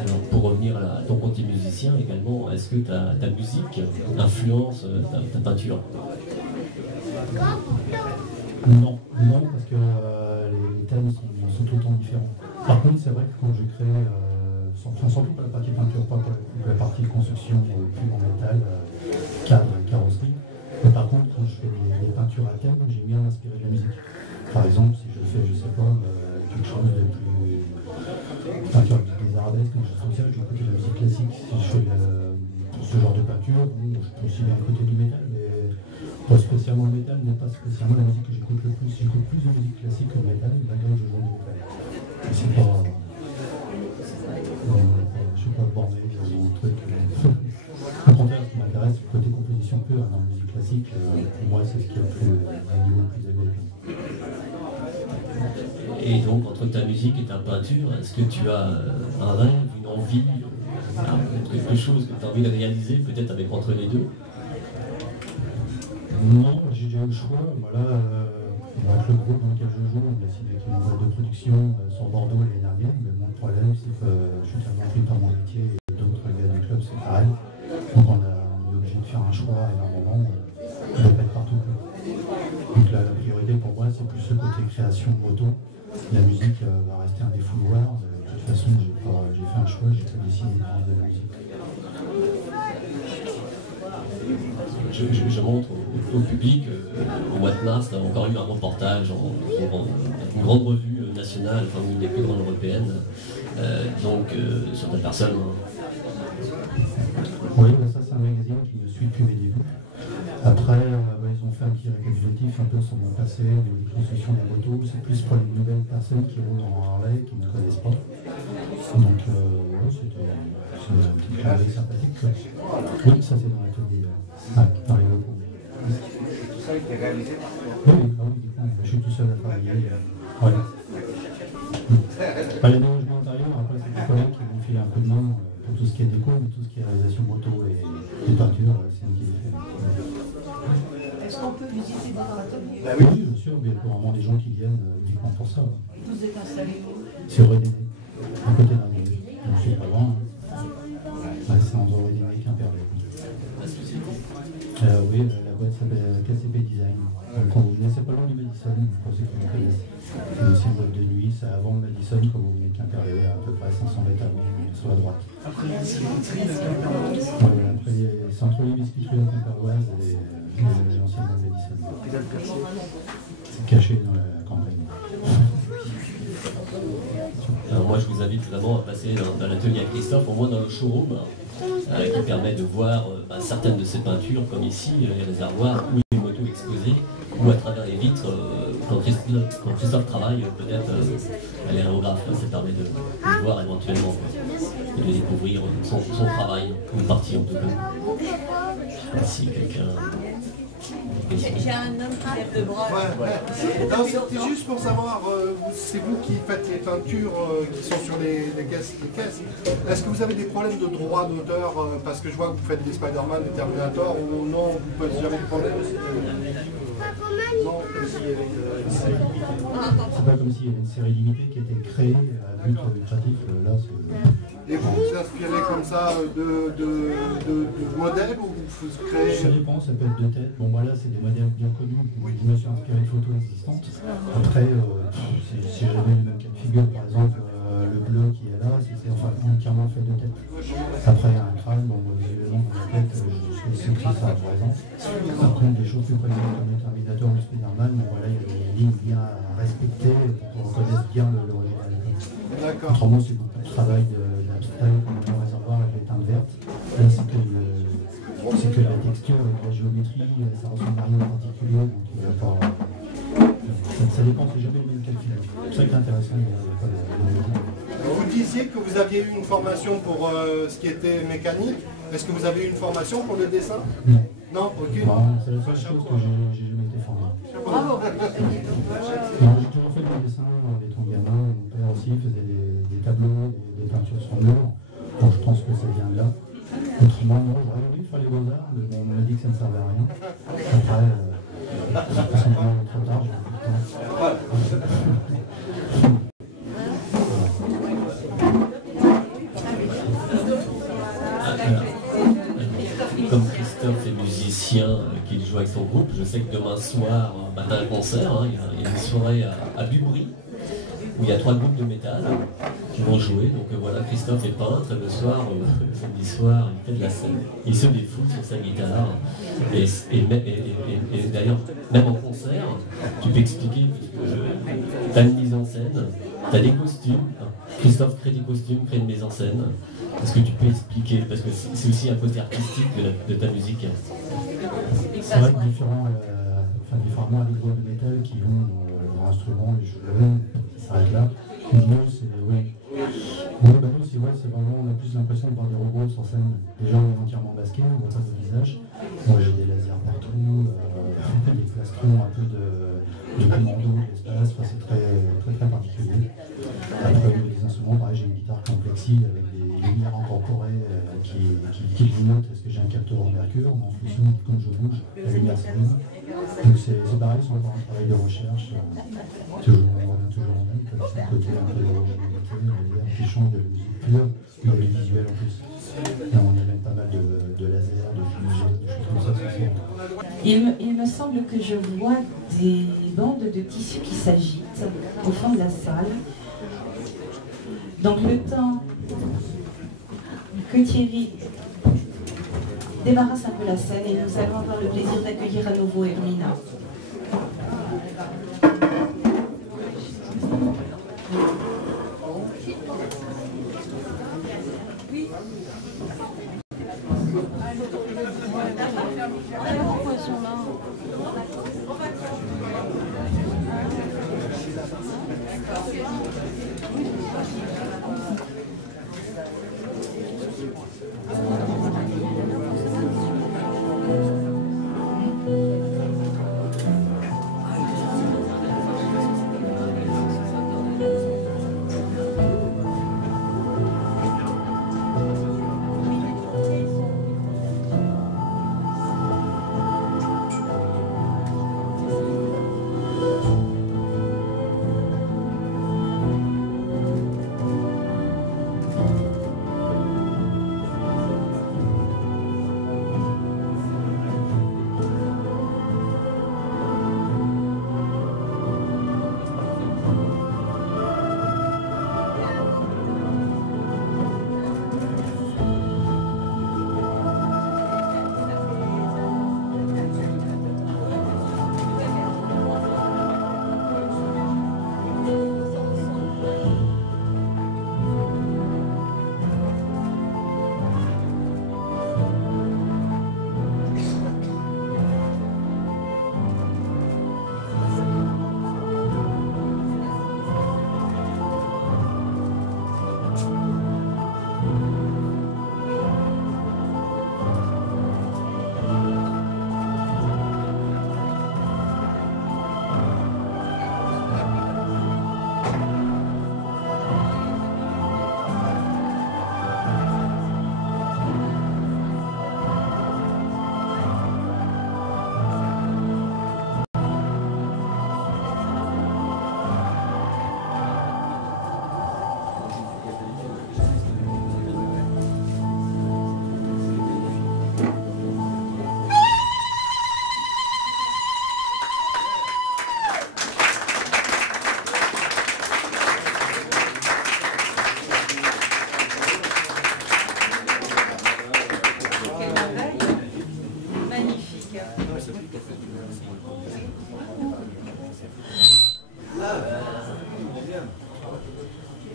Alors, pour revenir à ton côté musicien également, est-ce que ta musique influence ta peinture? Non, parce que les thèmes sont tout le temps différents. Par contre, c'est vrai que quand je crée, surtout pour la partie peinture, pas pour la partie construction, plus en métal, cadre, carrosserie, mais par contre, quand je fais des peintures à thème, j'aime bien m'inspirer de la musique. Par exemple, si je fais, je sais pas, quelque chose de plus peinture avec des arabesques, quelque chose comme ça, je vais écouter de la musique classique. Si je fais ce genre de peinture, je peux aussi bien écouter du métal, mais pas spécialement le métal, n'est pas spécialement la musique que j'écoute le plus. J'écoute plus de musique classique que de métal, malgré que je joue du métal. C'est pas... je suis pas borné dans un truc. Au contraire, ce qui m'intéresse, c'est le côté composition pure dans la musique classique. Pour moi, c'est ce qui est un niveau le plus élevé. Et donc, entre ta musique et ta peinture, est-ce que tu as un rêve, une envie, quelque chose que tu as envie de réaliser, peut-être entre les deux? Non, j'ai déjà eu le choix. Voilà, avec le groupe dans lequel je joue, on a décidé qu'il y ait une boîte de production sur Bordeaux l'année dernière. Mais mon problème, c'est que je suis tellement pris par mon métier et d'autres gars du club, c'est pareil. Donc on est obligé de faire un choix et à un moment, on ne pas être partout. Donc là, la priorité pour moi, c'est plus le côté création moto. La musique va rester un des fouloirs. De toute façon, j'ai fait un choix, j'ai pas décidé de vivre de la musique. Je montre au public, au mois de mars, tu as encore eu un reportage dans une grande revue nationale, enfin une des plus grandes européennes, sur ta personne. Oui, ça c'est un magazine qui me suit depuis mes débuts. Après, ils ont fait un petit récapitulatif un peu sur mon passé, de construction des motos. C'est plus pour les nouvelles personnes qui roulent en Harley, qui ne me connaissent pas. Donc, c'était un petit travail sympathique. Oui, ça c'est dans l'atelier, dans les locaux. Tout ça a été réalisé par toi? Oui, je suis tout seul à travailler. Voilà. Les ménagements intérieurs, après c'est des collègues qui vont filer un coup de main pour tout ce qui est déco, mais tout ce qui est réalisation moto et peinture, c'est nous qui le fait. Est-ce qu'on peut visiter votre atelier? Oui, bien sûr, mais il y a vraiment des gens qui viennent uniquement pour ça. Vous êtes installé où? C'est Rue des Nez, à côté d'un lieu. Donc c'est pas loin. C'est entre Rue des Nez et Quimperlé. Oui, la boîte s'appelle KCP Design. Donc quand vous venez, c'est pas loin du Madison, pour ceux qui me connaissent. C'est aussi une boîte de nuit, c'est avant le Madison, quand vous venez de Quimperlé, à peu près 500 mètres avant, sur la droite. Après les biscuiteries de Quimperlé. Après, c'est entre les biscuiteries de Quimperloise et l'ancienne boîte Madison. C'est caché dans la campagne. Alors moi, je vous invite vraiment à passer dans l'atelier à Christophe, au moins dans le showroom, qui permet de voir certaines de ses peintures, comme ici, les réservoirs ou les motos exposées, ou à travers les vitres, quand Christophe travaille, peut-être à l'aérographe, ça permet de voir éventuellement et de découvrir son travail, une partie en tout cas. Je sais pas si quelqu'un... J'ai un homme qui lève le bras. Non, c'était juste pour savoir, c'est vous qui faites les peintures qui sont sur les caisses. Est-ce que vous avez des problèmes de droit d'auteur parce que je vois que vous faites des Spider-Man, des Terminator, ou non, vous ne posez jamais de problème? Non, comme s'il y avait une série limitée. C'est pas comme s'il y avait une série limitée qui était créée à but lucratif. Là, et vous vous inspirez comme ça de modèles ou vous créez... Ça dépend, ça peut être de tête. Bon, voilà, c'est des modèles bien connus. Je me suis inspiré de photos existantes. Après, si j'avais le même cas de figure, par exemple, le bleu qui est là, c'était entièrement fait de tête. Après, un crâne, bon, visuellement, dans la tête, je sais que ça représente. Par contre, des choses plus précises comme le Terminator ou le Spider-Man, bon, voilà, il y a des lignes bien à respecter. Autrement, c'est beaucoup de travail d'abstrait, comme le réservoir avec les teintes vertes. Là, c'est que la texture et la géométrie, ça ressemble à rien de particulier. Donc, ça dépend, c'est jamais le même calcul. C'est ça qui est intéressant. Vous disiez que vous aviez eu une formation pour ce qui était mécanique. Est-ce que vous avez eu une formation pour le dessin? Non. Non, ok. C'est la seule chose que j'ai jamais été formé. Bravo. Non, j'ai toujours fait du dessin étant gamin. Mon père aussi faisait des tableaux, des peintures sur mur. Donc je pense que ça vient de là. Autrement, non, j'aurais voulu faire les beaux-arts, mais on m'a dit que ça ne servait à rien. Après, c'est simplement trop tard, j'ai plus de temps. Comme Christophe est musicien, qu'il joue avec son groupe, je sais que demain soir, t'as un concert, hein, il y a une soirée à Bubry, où il y a 3 groupes de métal qui vont jouer. Donc voilà, Christophe est peintre, et le soir, samedi soir, il fait de la scène. Il se défoule sur sa guitare. Et d'ailleurs, même en concert, tu peux expliquer, puisque tu as une mise en scène, tu as des costumes. Christophe crée des costumes, crée une mise en scène. Est-ce que tu peux expliquer, parce que c'est aussi un côté artistique de ta musique. C'est vrai que différemment à des groupes de métal qui ont leur instrument, les cheveux, ça s'arrête là. Nous, c'est vraiment, on a plus l'impression de voir des robots sur scène. Les gens sont entièrement masqués, on voit pas de visage. Moi j'ai des lasers partout, des plastrons un peu de commando de l'espace, c'est très particulier. Après les instruments, pareil, j'ai une guitare complexie avec des lumières incorporées qui clignotent parce que j'ai un capteur au mercure, mais en fonction de comme je bouge, la lumière s'allume. Donc c'est pareil, c'est encore un travail de recherche. On revient toujours en même, c'est un côté un peu de qui change de la musique pure, mais du visuel en plus. Là, on a même pas mal de lasers, de fumigènes, de choses comme ça. Il me semble que je vois des bandes de tissu qui s'agitent au fond de la salle. Donc le temps que Thierry débarrasse un peu la scène et nous allons avoir le plaisir d'accueillir à nouveau Hermina. Pourquoi ils sont là?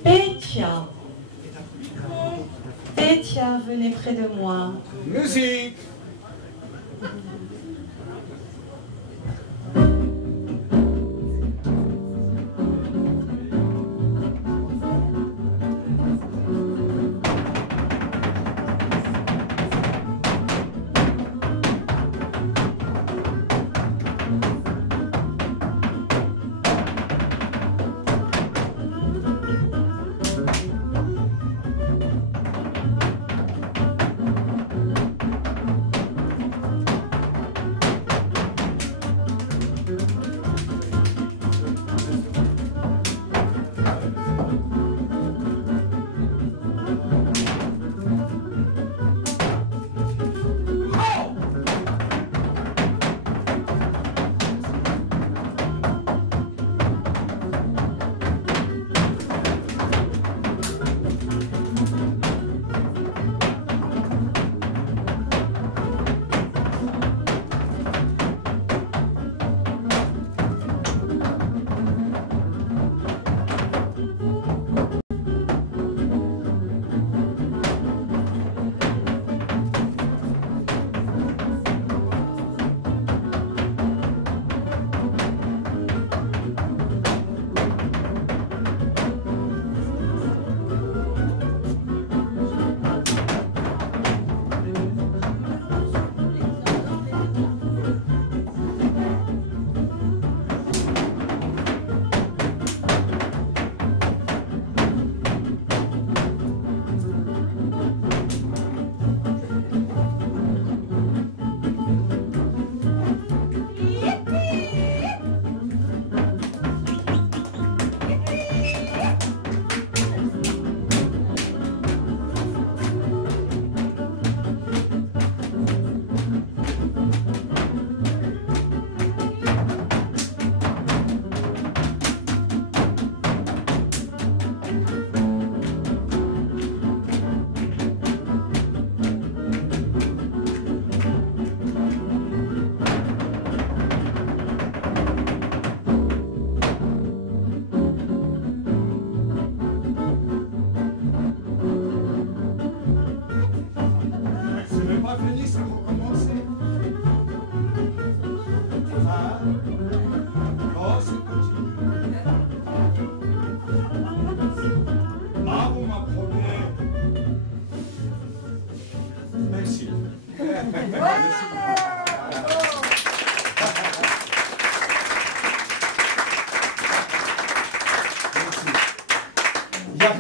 Petia. venez près de moi. Musique.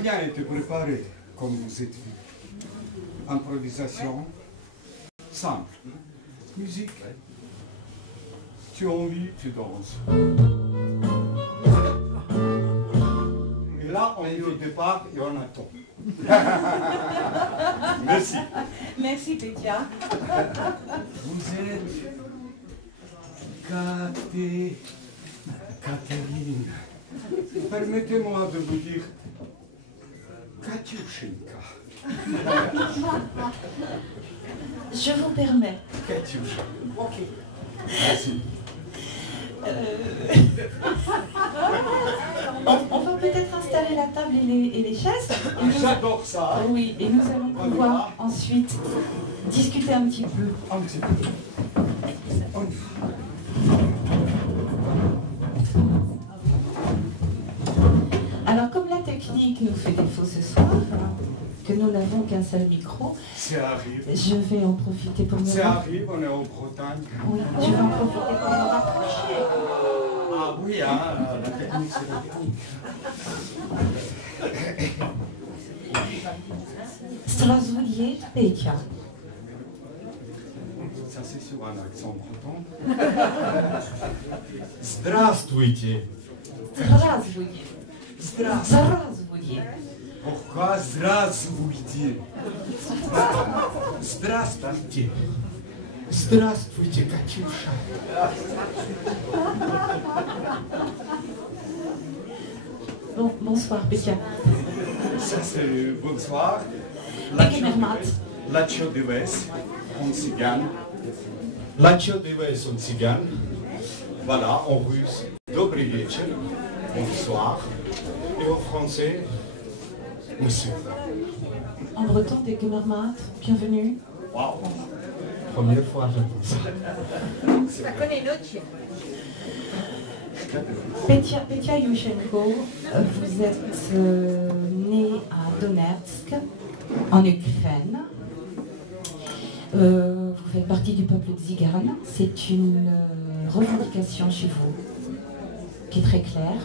Rien n'a été préparé, comme vous êtes vu. Improvisation simple. Musique. Tu as envie, tu danses. Et là, on est au départ et on attend. Merci. Merci, Pétia. Vous êtes Catherine. Permettez-moi de vous dire Katiushenka. Je vous permets. Katiusha. Ok. Merci. On va peut-être installer la table et les chaises. J'adore ça. Oui, et nous allons pouvoir ensuite discuter un petit peu. Un petit peu. Alors, comme la technique nous fait défaut ce soir, que nous n'avons qu'un seul micro, je vais en profiter pour me... Ça arrive, on est en Bretagne. Oui, je vais en profiter pour me rapprocher. Ah oui, hein, la technique, c'est la technique. Strasbourgier, Pétia. Ça, c'est sur un accent breton. Здравствуйте. Здравствуйте. Здравствуйте. Pourquoi здравствуйте? Здравствуйте. Здравствуйте, Катюша. Bon, bonsoir, Pétia. Ça, c'est bonsoir. Lacho de Wes, en cigane. Lacho de Wes, en cigane. Voilà, en russe. Добрый вечер. Bonsoir. Et en français, monsieur. en breton des Gemermat, bienvenue. Waouh! Première fois, j'entends ça. Ça connaît l'autre. Petya Yushchenko, vous êtes né à Donetsk, en Ukraine. Vous faites partie du peuple tzigane. C'est une revendication chez vous qui est très claire.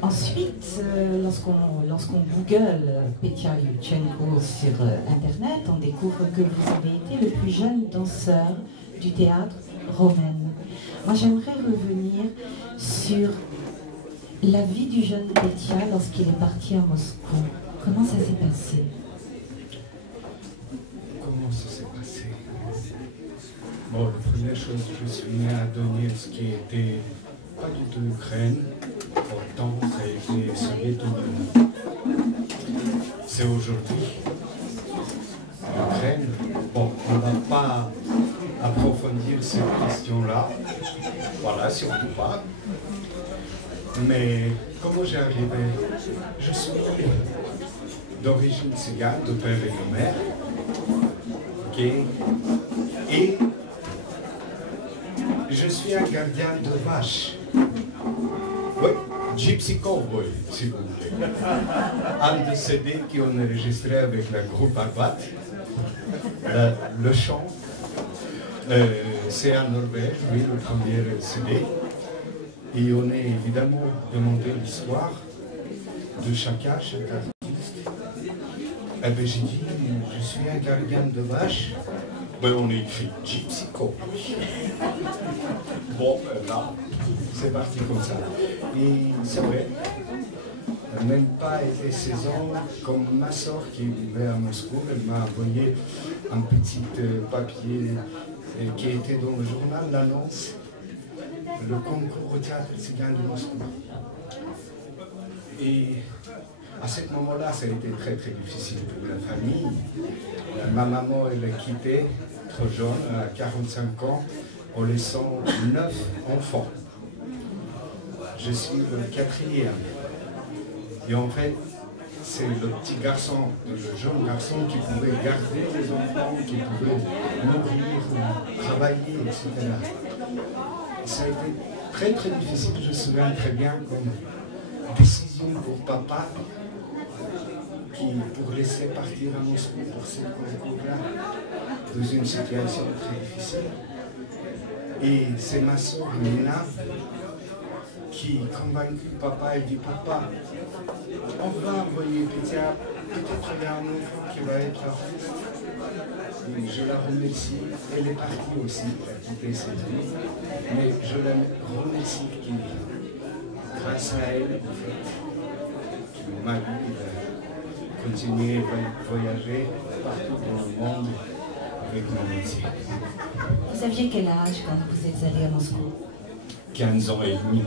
Ensuite, lorsqu'on google Petya Yushchenko sur Internet, on découvre que vous avez été le plus jeune danseur du théâtre romain. Moi, j'aimerais revenir sur la vie du jeune Petya lorsqu'il est parti à Moscou. Comment ça s'est passé? Comment ça s'est passé? Bon, la première chose, je suis né à Donetsk, qui était pas du tout Ukraine. Pourtant, ça a été Soviet-Union. C'est aujourd'hui. L'Ukraine, bon, on ne va pas approfondir cette question-là. Voilà, surtout pas. Mais comment j'ai arrivé? Je suis d'origine tzigane, de père et de mère. Okay. Et je suis un gardien de vache. Oui, Gypsy Cowboy, si vous voulez. Un des CD qu'on a enregistré avec le groupe Arbat. Le chant, c'est en Norvège, oui, le premier CD. Et on a évidemment demandé l'histoire de chaque artiste. Et bien j'ai dit, je suis un gardien de vache. Ben on a écrit Gypsy Cowboy. Bon, là, c'est parti comme ça. Et c'est vrai, même pas été 16 ans, comme ma soeur qui vivait à Moscou, elle m'a envoyé un petit papier qui était dans le journal, l'annonce, le concours au théâtre tzigane de Moscou. Et à ce moment-là, ça a été très très difficile pour la famille. Ma maman, elle a quitté, trop jeune, à 45 ans, en laissant 9 enfants. Je suis le 4e. Et en fait, c'est le petit garçon, le jeune garçon qui pouvait garder les enfants, qui pouvait nourrir, travailler, etc. Et ça a été très très difficile, je me souviens très bien, comme décision pour papa, pour laisser partir à Moscou pour ce concours-là, dans une situation très difficile. Et c'est ma soeur Nina qui convaincu papa, elle dit papa, on va envoyer Petya, peut-être il y a un enfant qui va être artiste. Et je la remercie, elle est partie aussi, elle a quitté cette vie, mais je la remercie qui, grâce à elle, en fait, qui m'a vu continuer à voyager partout dans le monde avec mon métier. Vous aviez quel âge quand vous êtes allé à Moscou? 15 ans et demi.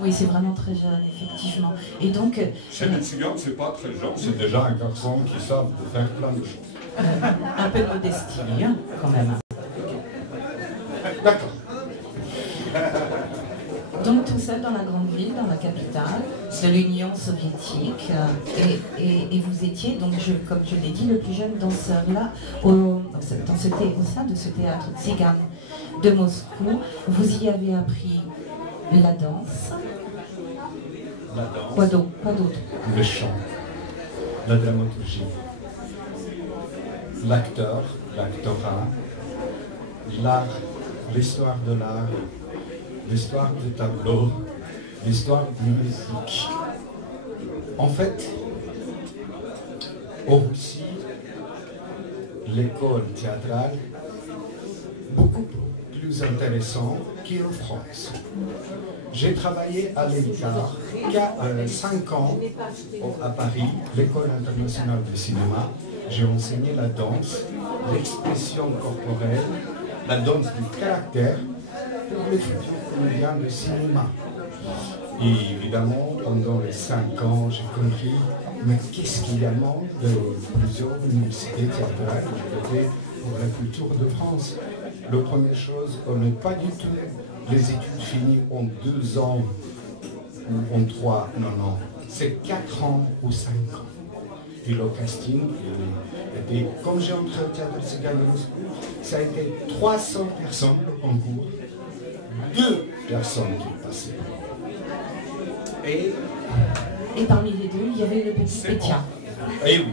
Oui, c'est vraiment très jeune, effectivement. Et donc... Chez les Tziganes, c'est pas très jeune, c'est déjà un garçon qui savent faire plein de choses. Un peu de modestie, hein, quand même. D'accord. Donc tout seul dans la grande ville, dans la capitale de l'Union soviétique, et vous étiez, donc comme je l'ai dit, le plus jeune danseur là, au sein de ce théâtre tzigane de Moscou. Vous y avez appris la danse. La danse. Quoi d'autre? Le chant, la dramaturgie, l'actorat, l'art, l'histoire de l'art, l'histoire du tableau, l'histoire de la musique. En fait, en Russie, l'école théâtrale, beaucoup plus intéressante qu'en France. J'ai travaillé à l'EICAR, 5 ans à Paris, l'école internationale de cinéma. J'ai enseigné la danse, l'expression corporelle, la danse du caractère pour les futurs comédiens de cinéma. Et évidemment, pendant les 5 ans, j'ai compris, mais qu'est-ce qu'il y a manque de plusieurs universités théâtrales pour la culture de France. La première chose, on n'est pas du tout les études finies en 2 ans ou en 3, non, c'est 4 ans ou 5 ans. Et le casting était, comme j'ai entré au théâtre Tsigane de Moscou, ça a été 300 personnes le concours, 2 personnes qui passaient. Et parmi les deux, il y avait le petit Pétia. Et oui,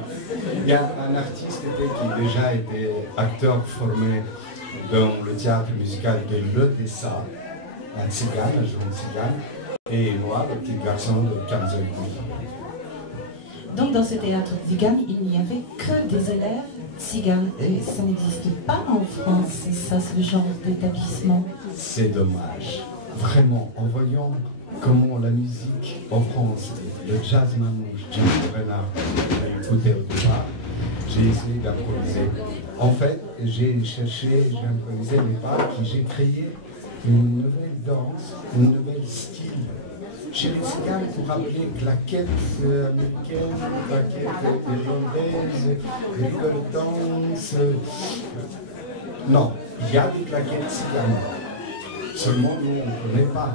il y a un artiste qui déjà était acteur formé dans le théâtre musical de l'Odessa, un tzigane, un jeune tzigane, et moi, le petit garçon de 15 ans. Donc dans ce théâtre tzigane, il n'y avait que des élèves tziganes. Et ça n'existe pas en France, ça, ce genre d'établissement. C'est dommage. Vraiment, en voyant comment la musique en France, le jazz manouche, Jim Renard, a écouté au départ, j'ai essayé d'improviser. En fait, j'ai improvisé les pas, puis j'ai créé une nouvelle danse, un nouvel style. Chez les Tziganes, vous rappelez claquettes américaines, claquettes irlandaises, river dance. Non, il y a des claquettes Tziganes. Seulement, nous, on ne connaît pas.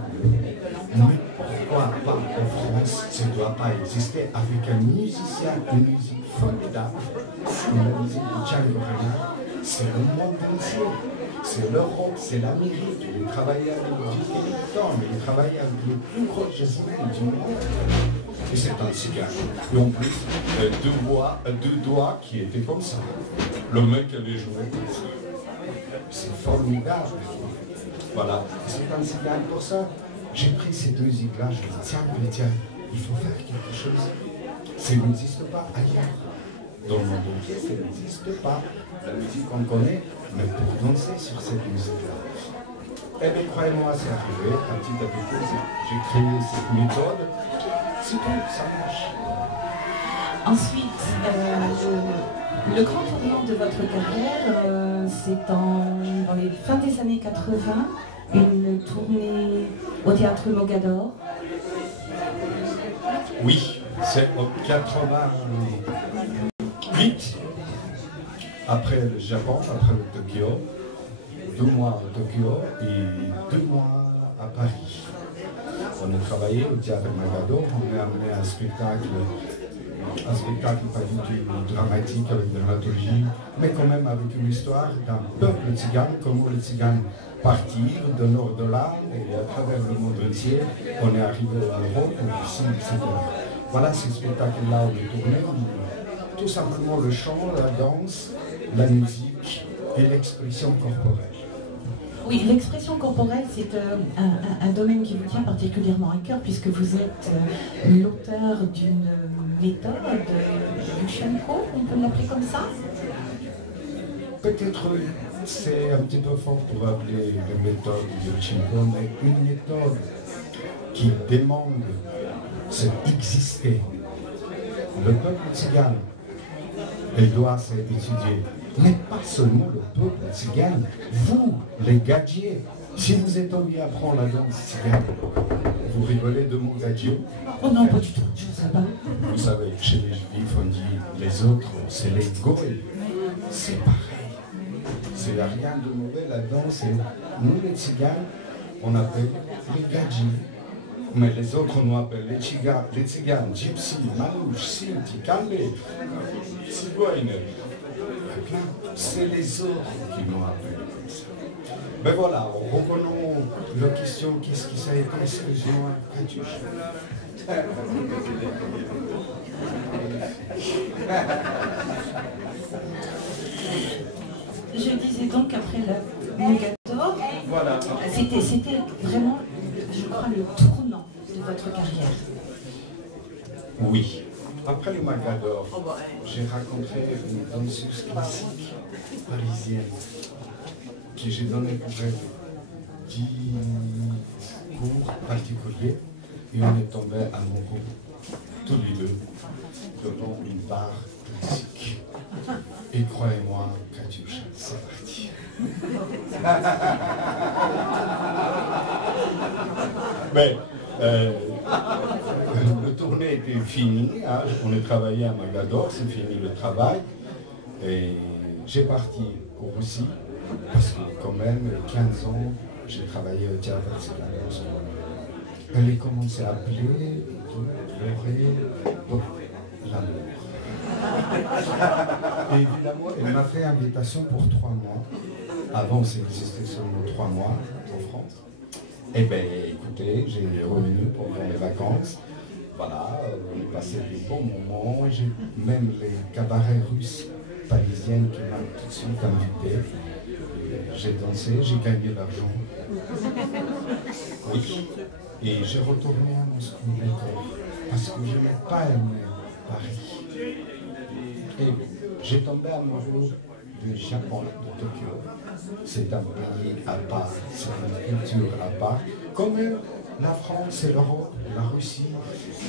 Mais pourquoi pas en France, ça ne doit pas exister avec un musicien, une musique formidable, comme la musique de Django Reinhardt. C'est le monde entier. C'est l'Europe, c'est l'Amérique. Il travaillait avec Duke Ellington, mais il travaillait avec les plus gros jazzmen du monde. Et c'est un cigare. Et en plus, deux doigts qui étaient comme ça. Le mec avait joué comme ça. C'est formidable. Voilà, c'est un cigare pour ça. J'ai pris cette musique-là, je me dis, tiens, il faut faire quelque chose. Ça n'existe pas ailleurs. Dans le monde entier, ça n'existe pas. La musique qu'on connaît, mais pour danser sur cette musique-là. Eh bien, croyez-moi, c'est arrivé, petit à petit, j'ai créé cette méthode. C'est tout, ça marche. Ensuite, le grand tournant de votre carrière, c'est dans les fins des années 80, une tournée au théâtre Mogador. Oui, c'est en 88, après le Japon, après le Tokyo, 2 mois à Tokyo et 2 mois à Paris. On a travaillé au théâtre Mogador, on a amené un spectacle pas du tout dramatique avec dramaturgie, mais quand même avec une histoire d'un peuple tzigane, comment les tziganes partirent du nord de l'Inde et à travers le monde entier, on est arrivé à l'Europe, ici, etc. Voilà ces spectacles-là où on est tourné, tout simplement le chant, la danse, la musique et l'expression corporelle. Oui, l'expression corporelle, c'est un domaine qui vous tient particulièrement à cœur puisque vous êtes l'auteur d'une méthode, Yushchenko, on peut l'appeler comme ça? Peut-être c'est un petit peu fort pour appeler une méthode de Yushchenko, mais une méthode qui demande d'exister. Le peuple tzigane, il doit s'étudier. Mais pas seulement le peuple tzigane, vous, les gadgets. Si vous êtes envie d'apprendre la danse tzigane, vous rigolez de mon gadget? Oh non, pas du tout, je ne sais pas. Vous savez, chez les juifs, on dit les autres, c'est les goïs. C'est pareil. C'est rien de mauvais là-dedans. Nous, les tziganes, on appelle les gadgets. Mais les autres, on nous appelle les tziganes, gypsy, manouche, sinti, kambé, cigouine. C'est les autres qui m'ont appelé comme ça. Ben voilà, reprenons la question, qu'est-ce qui ça a été, excuse-moi, Katyusha. Je disais donc après le Mogador, voilà. C'était vraiment, je crois, le tournant de votre carrière. Oui. Après le Mogador, j'ai rencontré une danseuse classique parisienne qui j'ai donné pour elle 10 cours particuliers et on est tombé amoureux tous les deux devant une barre classique. Et croyez-moi, Katyusha, c'est parti. Mais le tournée était fini, hein, on est travaillé à Mogador, c'est fini le travail. Et j'ai parti au Russie, parce que quand même, 15 ans, j'ai travaillé au théâtre Tziganos. Elle a commencé à pleurer, bon, l'amour. Et évidemment, elle m'a fait invitation pour 3 mois. Avant, ça existait seulement 3 mois en France. Eh bien, écoutez, j'ai revenu pendant les vacances. Voilà, on est passé des bons moments. J'ai même les cabarets russes parisiennes qui m'ont tout de suite invité. J'ai dansé, j'ai gagné de l'argent. Oui. Et j'ai retourné à Moscou parce que je n'ai pas aimé Paris. Et j'ai tombé amoureux du Japon, de Tokyo. C'est un pays à part, c'est une culture à part. Comme la France et l'Europe, la Russie,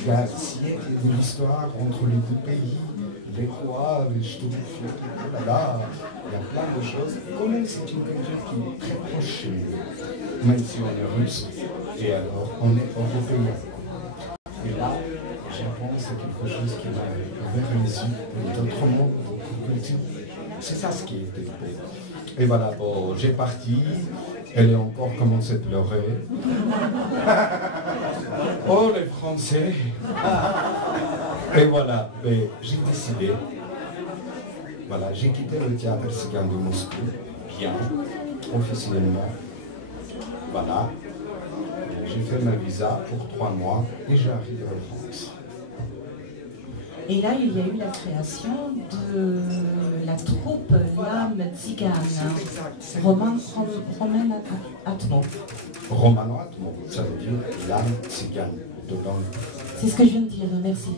il y a siècles de l'histoire entre les deux pays, les rois, les ch'tous, là, il y a plein de choses. Quand même, c'est une culture qui est très proche chez nous, même si on est russe, et alors on est européen. Et là, le Japon, c'est quelque chose qui m'a ouvert les yeux, d'autres mondes, d'autres cultures. C'est ça ce qui était beau. Et voilà, bon, j'ai parti, elle a encore commencé à pleurer. Oh, les Français! Et voilà, mais j'ai décidé, voilà, j'ai quitté le théâtre Sigan de Moscou, bien, officiellement. Voilà, j'ai fait ma visa pour 3 mois et j'arrive en France. Et là, il y a eu la création de la troupe L'âme Tzigane, Romain Atmo. Romano Atmo, ça veut dire l'âme tzigane dedans. C'est ce que je viens de dire, merci.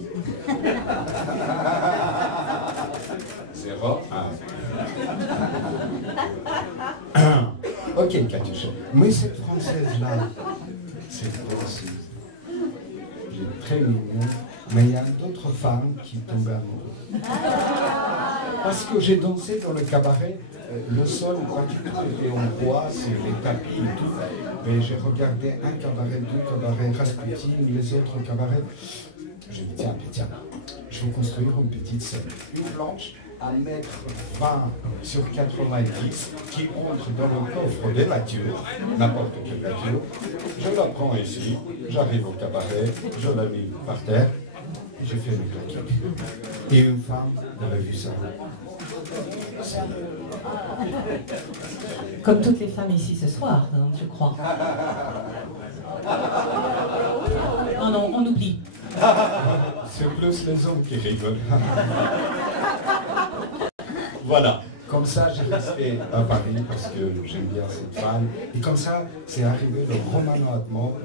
0-1. Ok, Katusha. Mais cette française-là, c'est aussi. Elle est très mignonne, mais il y a d'autres femmes qui tombent amoureuses. Parce que j'ai dansé dans le cabaret, le sol, pratiquement était en bois, c'est les tapis et tout. Mais j'ai regardé un cabaret, 2 cabarets, Rasputin, les autres cabarets. J'ai dit, tiens, je vais construire une petite scène. Une planche à 1,20 m sur 90 qui entre dans le coffre des voitures, n'importe quelle voiture. Je la prends ici, j'arrive au cabaret, je la mets par terre, et j'ai fait mes claquettes. Et une femme avait vu ça. Comme toutes les femmes ici ce soir, hein, je crois. Oh non, on oublie. C'est plus les hommes qui rigolent. Voilà. Comme ça, j'ai resté à Paris parce que j'aime bien cette femme. Et comme ça, c'est arrivé le Romano Atmo.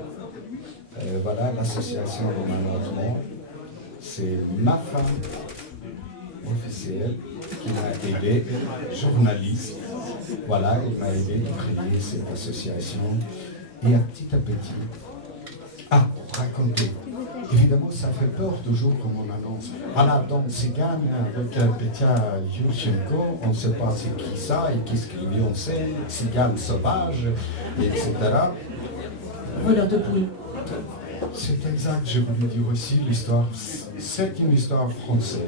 Voilà, l'association Romano Atmo. C'est ma femme officielle qui m'a aidé, journaliste. Voilà, elle m'a aidé à créer cette association. Et à petit, pour raconter. Évidemment, ça fait peur toujours comme on annonce. Voilà, donc Tzigane avec Petya Yushchenko, on ne sait pas c'est qui ça et qu'est-ce qu'il lui en sait, Tzigane sauvage, etc. Voleur de poules. C'est exact, j'ai voulu dire aussi l'histoire. C'est une histoire française.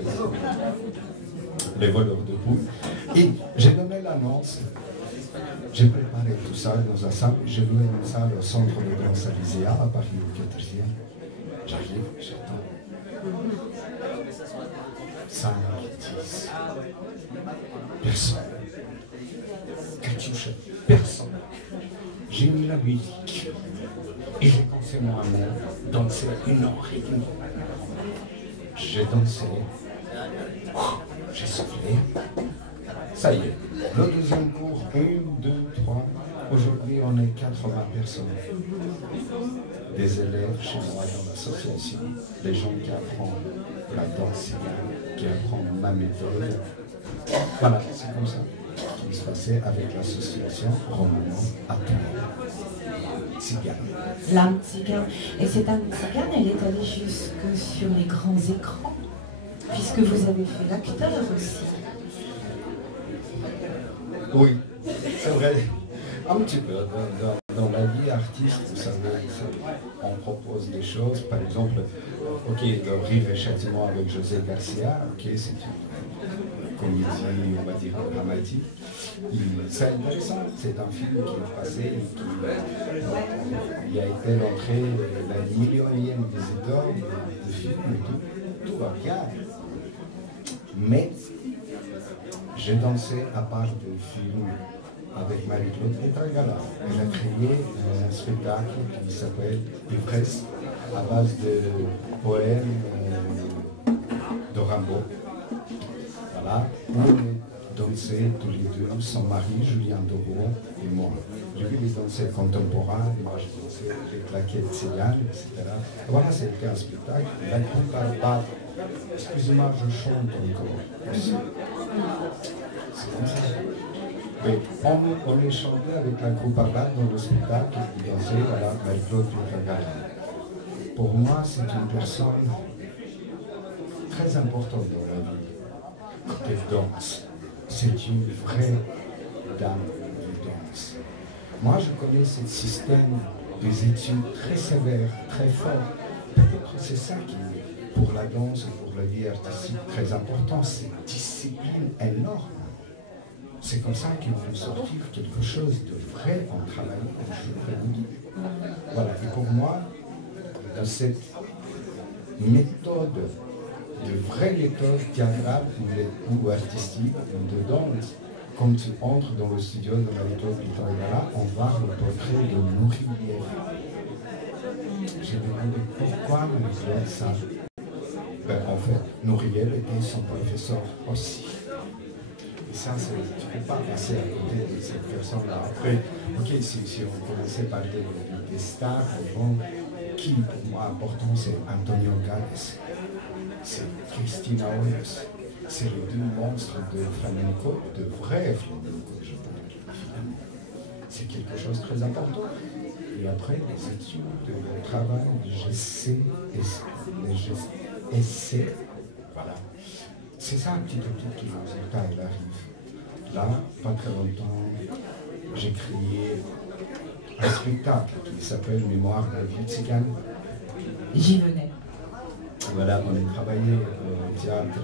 Les voleurs de poules. Et j'ai donné l'annonce. J'ai préparé tout ça dans un salle. J'ai loué une salle au centre de danse Alizéa à Paris au 4e. J'arrive, j'attends. 5, 10. Personne. Katusha, personne. J'ai mis la musique. Et j'ai commencé mon amour, danser une heure et demie. J'ai dansé. J'ai soufflé. Ça y est. Le deuxième cours, 1, 2, 3. Aujourd'hui, on est 80 personnes. Des élèves chez moi dans l'association, des gens qui apprennent la danse, qui apprennent ma méthode. Voilà, c'est comme ça qui se passait avec l'association Romano Atmo. Tzigane. L'âme Tzigane. Et cette âme Tzigane, elle est allée jusque sur les grands écrans, puisque vous avez fait l'acteur aussi. Oui, c'est vrai. Un petit peu. Dans la vie artiste, vous savez, on propose des choses. Par exemple, ok, le Rire et Châtiment avec José Garcia, ok, c'est une comédie, on va dire, dramatique. C'est intéressant, c'est un film qui est passé, il a été l'entrée, la 1 millionième visiteur de film et tout va bien. Mais j'ai dansé à part de films avec Marie-Claude Pietragala. Elle a créé un spectacle qui s'appelle Ivresse à base de poèmes de Rimbaud. Voilà, où on dansait tous les deux, son mari Julien Doroux et moi. Lui, il dansait contemporain, moi je dansais les claquettes tziganes, etc. Voilà, c'était un spectacle. La groupe Arbat, excusez-moi, je chante encore. C'est comme ça. Oui, on est chanté avec la groupe Arbat dans le spectacle qui dansait, voilà, Marie-Claude Pietragala. Pour moi, c'est une personne très importante dans la vie. Elle danse. C'est une vraie dame de danse. Moi, je connais ce système des études très sévères, très forts. Peut-être que c'est ça qui, pour la danse et pour la vie artistique, très important. C'est une discipline énorme. C'est comme ça qu'il faut sortir quelque chose de vrai en travaillant, je voudrais vous dire. Voilà, et pour moi, dans cette méthode, de vraie méthode théâtrale ou artistique, de danse, quand tu entres dans le studio de Marie-Claude Pietragala, on voit le portrait de Nourriel. J'ai demandé pourquoi Marie-Claude ça. Ben, en fait, Nourriel était son professeur aussi. Et ça, tu ne peux pas passer à côté de cette personne-là. Après, ok, si on commençait par des stars, qui pour moi important, c'est Antonio Gales, c'est Cristina Olles, c'est les deux monstres de flamenco, de vrai flamenco, je pense. C'est quelque chose de très important. Et après, les études, le travail, j'essaie, voilà. C'est ça petit à petit que le résultat il arrive. Là, pas très longtemps, j'ai créé un spectacle qui s'appelle Mémoire de la vie tzigane. J'y venais. Voilà, on a travaillé au théâtre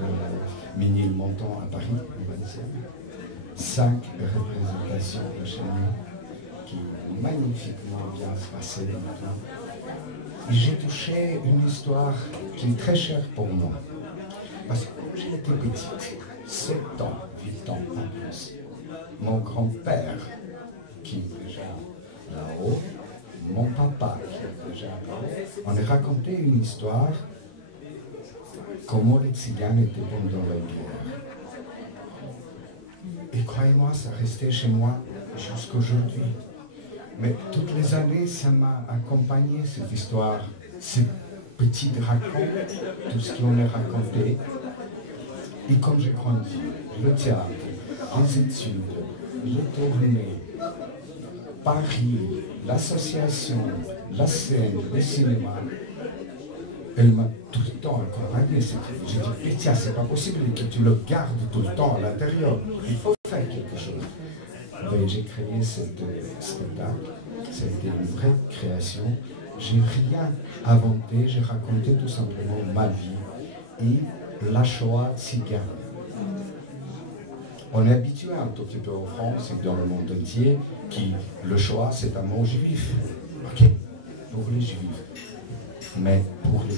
Ménilmontant à Paris, au 27. 5 représentations de chez nous qui ont magnifiquement bien se passé maintenant. Et j'ai touché une histoire qui est très chère pour moi. Parce que quand j'étais petite, 7 ans, 8 ans en plus, mon grand-père, qui est déjà là-haut, mon papa, qui est déjà là-haut, on a raconté une histoire comment les tziganes étaient pendant la guerre. Et croyez-moi, ça restait chez moi jusqu'aujourd'hui. Mais toutes les années, ça m'a accompagné cette histoire, ces petites racontes, tout ce qu'on a raconté. Et comme j'ai grandi, le théâtre, les études, les tournées, Paris, l'association, la scène, le cinéma, elle m'a tout le temps accompagné. J'ai dit, Pétia, c'est pas possible que tu le gardes tout le temps à l'intérieur. Il faut faire quelque chose. Ben, j'ai créé cette spectacle. C'était une vraie création. J'ai rien inventé, j'ai raconté tout simplement ma vie et la Shoah tzigane. On est habitué un tout petit peu en France et dans le monde entier que le Shoah c'est un mot juif. Ok, pour les juifs. Mais pour les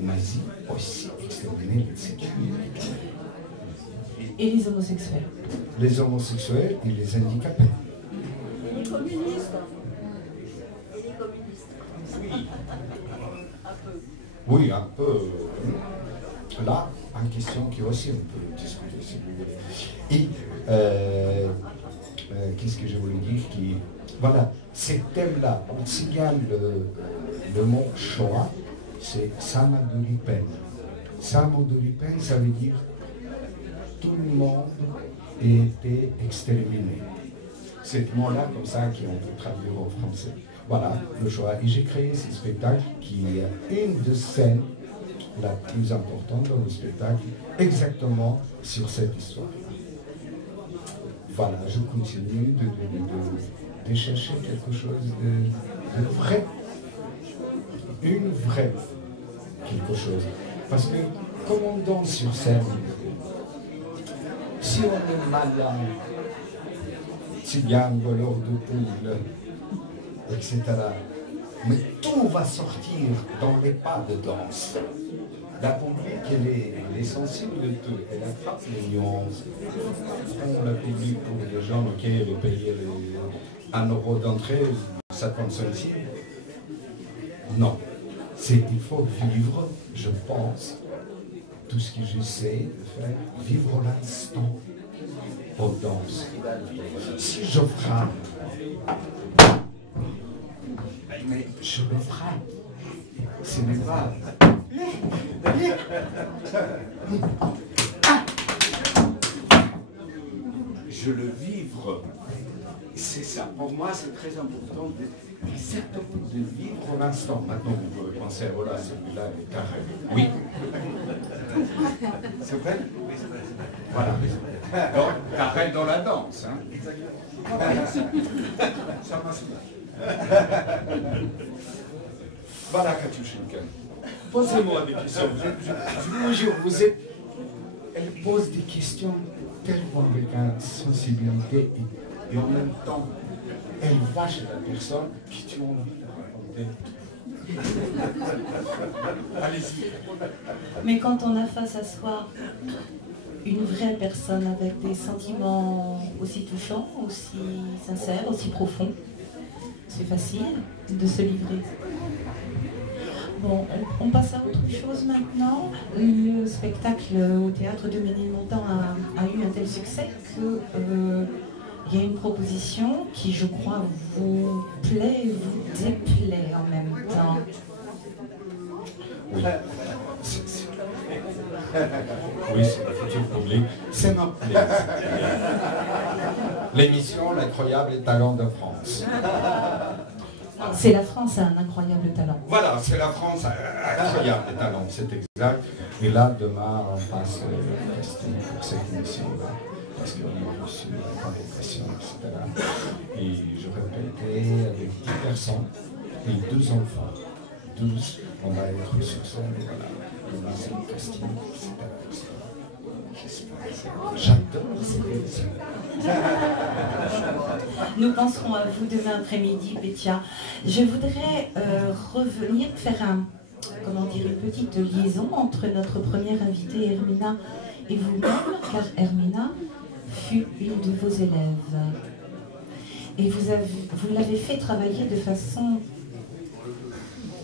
nazis aussi, exterminer les tziganes. Et les homosexuels. Les homosexuels et les handicapés. Les communistes. Et les communistes. Oui. Un peu. Oui, un peu. Là, une question qui aussi on peut discuter si vous voulez. Et qu'est-ce que je voulais dire qui, voilà, ces thèmes-là, en tzigane, le mot Shoah, c'est Samaduripen. Samaduripen, ça veut dire tout le monde a été exterminé. C'est mot-là comme ça qu'on peut traduire en français. Voilà, le Shoah. Et j'ai créé ce spectacle qui est une des scènes la plus importante dans le spectacle, exactement sur cette histoire. Voilà, je continue de chercher quelque chose de vrai. Une vraie quelque chose. Parce que comme on danse sur scène, si on est malin, tzigane, voleur de poule, etc., mais tout va sortir dans les pas de danse. La public, elle est sensible de tout. Elle attrape les nuances. Prends la public pour les gens auxquels elle paye 1 euro d'entrée, ça tombe sensible. Non. Il faut vivre, je pense, tout ce que j'essaie de faire, vivre l'instant aux danses. Si je frappe, mais je le frappe. Ce n'est pas... Je le vivre. C'est ça. Pour moi, c'est très important de vivre l'instant. Maintenant, vous pouvez penser, voilà, celui-là est carré. Oui. C'est vrai? Voilà. Donc, carré dans la danse. Hein. Ça marche bien. Voilà, Katiushka. Posez-moi des questions. Je vous jure, vous êtes... Elle pose des questions tellement avec une sensibilité et en même temps, elle va chez la personne qui tu en as. Allez-y. Mais quand on a face à soi une vraie personne avec des sentiments aussi touchants, aussi sincères, aussi profonds, c'est facile de se livrer. Bon, on passe à autre chose maintenant. Le spectacle au théâtre de Ménilmontant a eu un tel succès que il y a une proposition qui, je crois, vous plaît et vous déplaît en même temps. Oui. Oui, c'est le futur public. C'est notre plaisir. L'émission L'incroyable talent de France. C'est la France a un incroyable talent. Voilà, c'est la France a un incroyable talent, c'est exact. Et là, demain, on passe le casting pour cette émission-là, parce qu'on a reçu la convocation, etc. Et je répétais avec 10 personnes et 2 enfants. 12, on va être sur scène, et voilà. Demain, c'est le casting, etc. J'adore ces émissions. Nous penserons à vous demain après-midi, Pétia. Je voudrais revenir faire une petite liaison entre notre première invitée, Hermina, et vous-même, car Hermina fut une de vos élèves. Et vous l'avez fait travailler de façon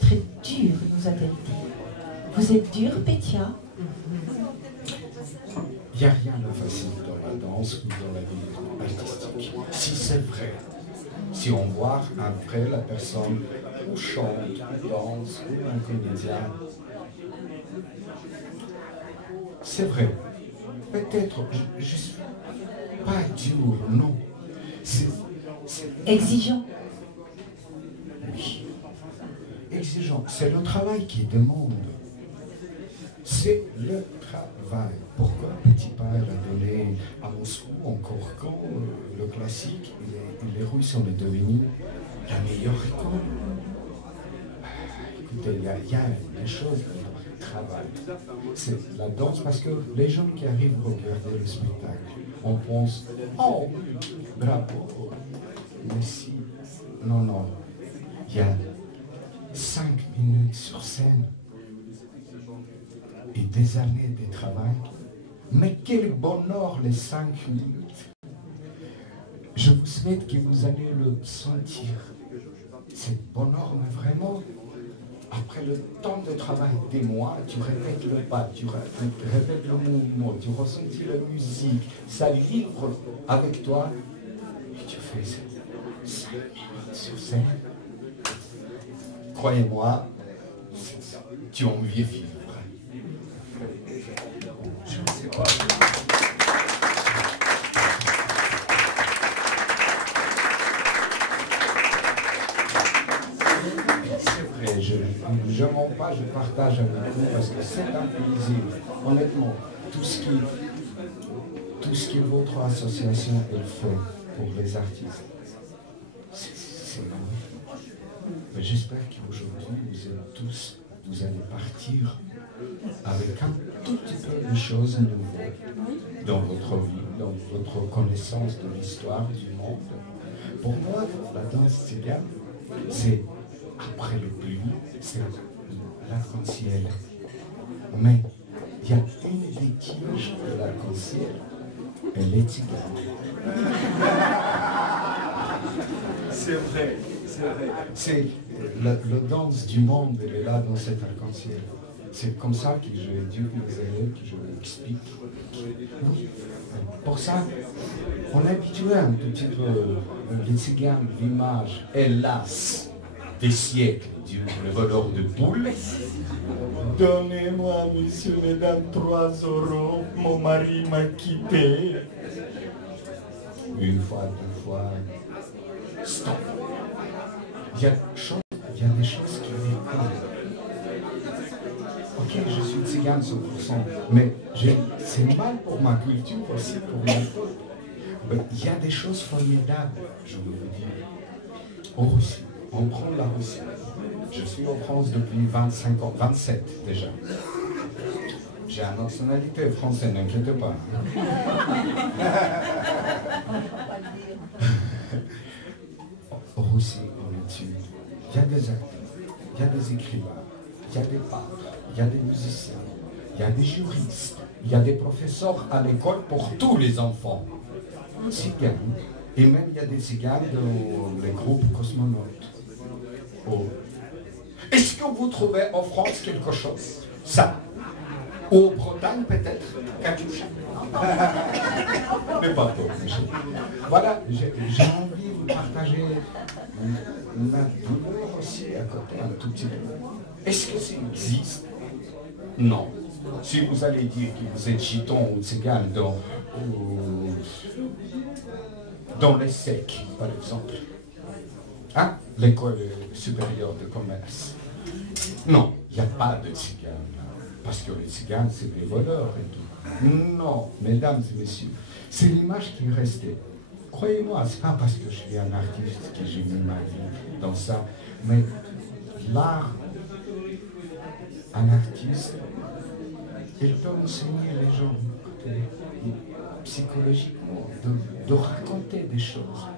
très dure, nous a-t-elle dit. Vous êtes dure, Pétia? Il n'y a rien de facile dans la danse ou dans la vie artistique. Si c'est vrai, si on voit après la personne ou chante, ou danse, ou un comédien, c'est vrai. Peut-être, je ne suis pas dur, non. C'est exigeant. Oui. Exigeant. C'est le travail qui demande. C'est le travail. Pourquoi Petit Pas a donné à Moscou, encore quand le classique et les Russes sont devenus la meilleure école? Écoutez, il y a des choses dans le travail. C'est la danse, parce que les gens qui arrivent à regarder le spectacle, on pense, oh, bravo, merci. Non, non. Il y a 5 minutes sur scène et des années de travail. Mais quel bonheur les 5 minutes. Je vous souhaite que vous allez le sentir. C'est bonheur, mais vraiment, après le temps de travail des mois, tu répètes le pas, tu répètes le mouvement, tu ressentis la musique, ça livre avec toi, et tu fais 5 minutes sur scène. Croyez-moi, tu as envie de vivre. Je ne sais pas. C'est vrai, je ne mens pas, je partage avec vous parce que c'est un plaisir. Honnêtement, tout ce que votre association elle fait pour les artistes, c'est magnifique. J'espère qu'aujourd'hui, vous allez partir avec un tout petit peu de choses nouvelles dans votre vie, dans votre connaissance de l'histoire du monde. Pour moi, la danse tzigane, c'est après le pluie, c'est l'arc-en-ciel. Mais il y a une des tiges de l'arc-en-ciel, elle est tzigane. C'est vrai, c'est vrai. C'est la danse du monde, elle est là dans cet arc-en-ciel. C'est comme ça que j'éduque mes élèves, que je leur explique. Oui. Pour ça, on est habitué un tout petit peu, les tziganes, l'image, hélas, des siècles, le voleur de poules. Donnez-moi, monsieur, mesdames, 3 €, mon mari m'a quitté. Une fois, 2 fois, stop. Il y a des choses qui décollent. Ok, je suis tzigane 100%, mais c'est mal pour ma culture aussi, pour mon peuple. Il y a des choses formidables, je veux vous dire. En Russie, on prend la Russie. Je suis en France depuis 25 ans, 27 déjà. J'ai la nationalité française, n'inquiétez pas. En Russie, en études, il y a des acteurs, il y a des écrivains, il y a des peintres, il y a des musiciens, il y a des juristes, il y a des professeurs à l'école pour tous les enfants. Tziganes. Et même il y a des tziganes dans les groupes cosmonautes. Oh. Est-ce que vous trouvez en France quelque chose? Ça. Ou en Bretagne peut-être? Katyusha. Mais pas pour. Voilà, j'ai envie de partager ma douleur aussi à côté un tout petit peu. Est-ce que ça existe? Non. Si vous allez dire que vous êtes chiton ou tzigane dans les SEC, par exemple, hein? L'école supérieure de commerce. Non, il n'y a pas de tziganes. Parce que les tziganes, c'est des voleurs et tout. Non, mesdames et messieurs, c'est l'image qui est restée. Croyez-moi, ce n'est pas parce que je suis un artiste que j'ai mis ma vie dans ça, mais l'art, un artiste, il peut enseigner les gens psychologiquement, de raconter des choses.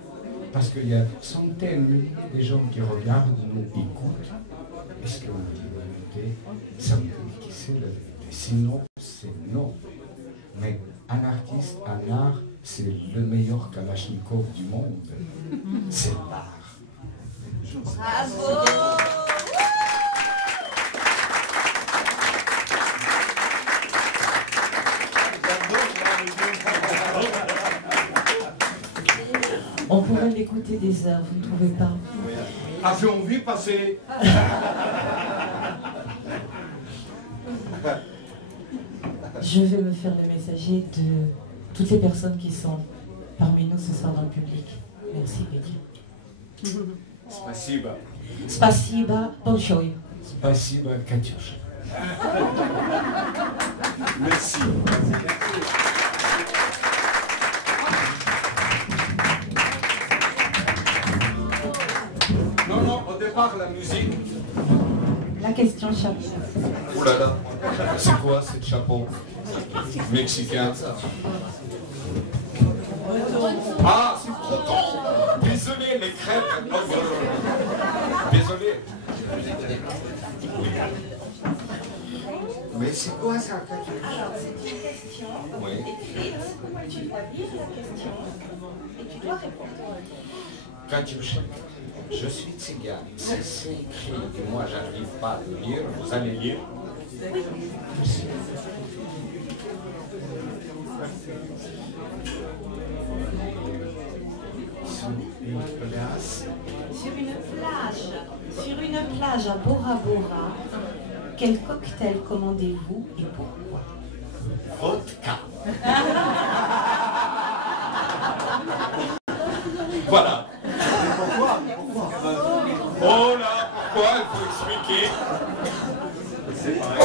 Parce qu'il y a centaines, milliers de gens qui regardent, nous écoutent. Est-ce que vous dites la vérité? Ça me dit que c'est la vérité. Sinon, c'est non. Mais un artiste, un art, c'est le meilleur Kalachnikov du monde. C'est l'art. Bravo! On pourrait l'écouter des heures, vous ne trouvez pas? Ah, j'ai envie de passer. Je vais me faire le messager de toutes les personnes qui sont parmi nous ce soir dans le public. Merci, Betty. Спасибо. Spasiba, большое. Спасибо, Katyusha. Merci. Non, au départ, la musique. La question chapeau. Ouh là là, c'est quoi ce chapeau mexicain? Ah, c'est breton. Désolé, les crêpes. Désolé. Oui. Mais c'est quoi ça, Katyusha? Alors, c'est une question écrite. Tu dois lire la question et tu dois répondre. Katyusha, je suis tzigane. C'est écrit et moi j'arrive pas à le lire. Vous allez lire? Merci. Sur une plage à Bora Bora, quel cocktail commandez-vous et pourquoi? Vodka. Voilà. Pourquoi? Oh là, pourquoi? Il faut expliquer. C'est pareil.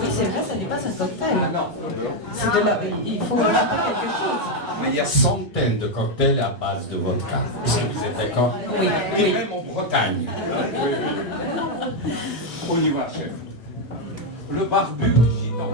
Oui, c'est vrai, ça n'est pas un cocktail. Ah non. C'est de la... Il faut ajouter quelque chose. Mais il y a centaines de cocktails à base de vodka. Est-ce que vous êtes d'accord? Oui. Et même en Bretagne. Oui, oui. On y va, chef. Le barbu gitan.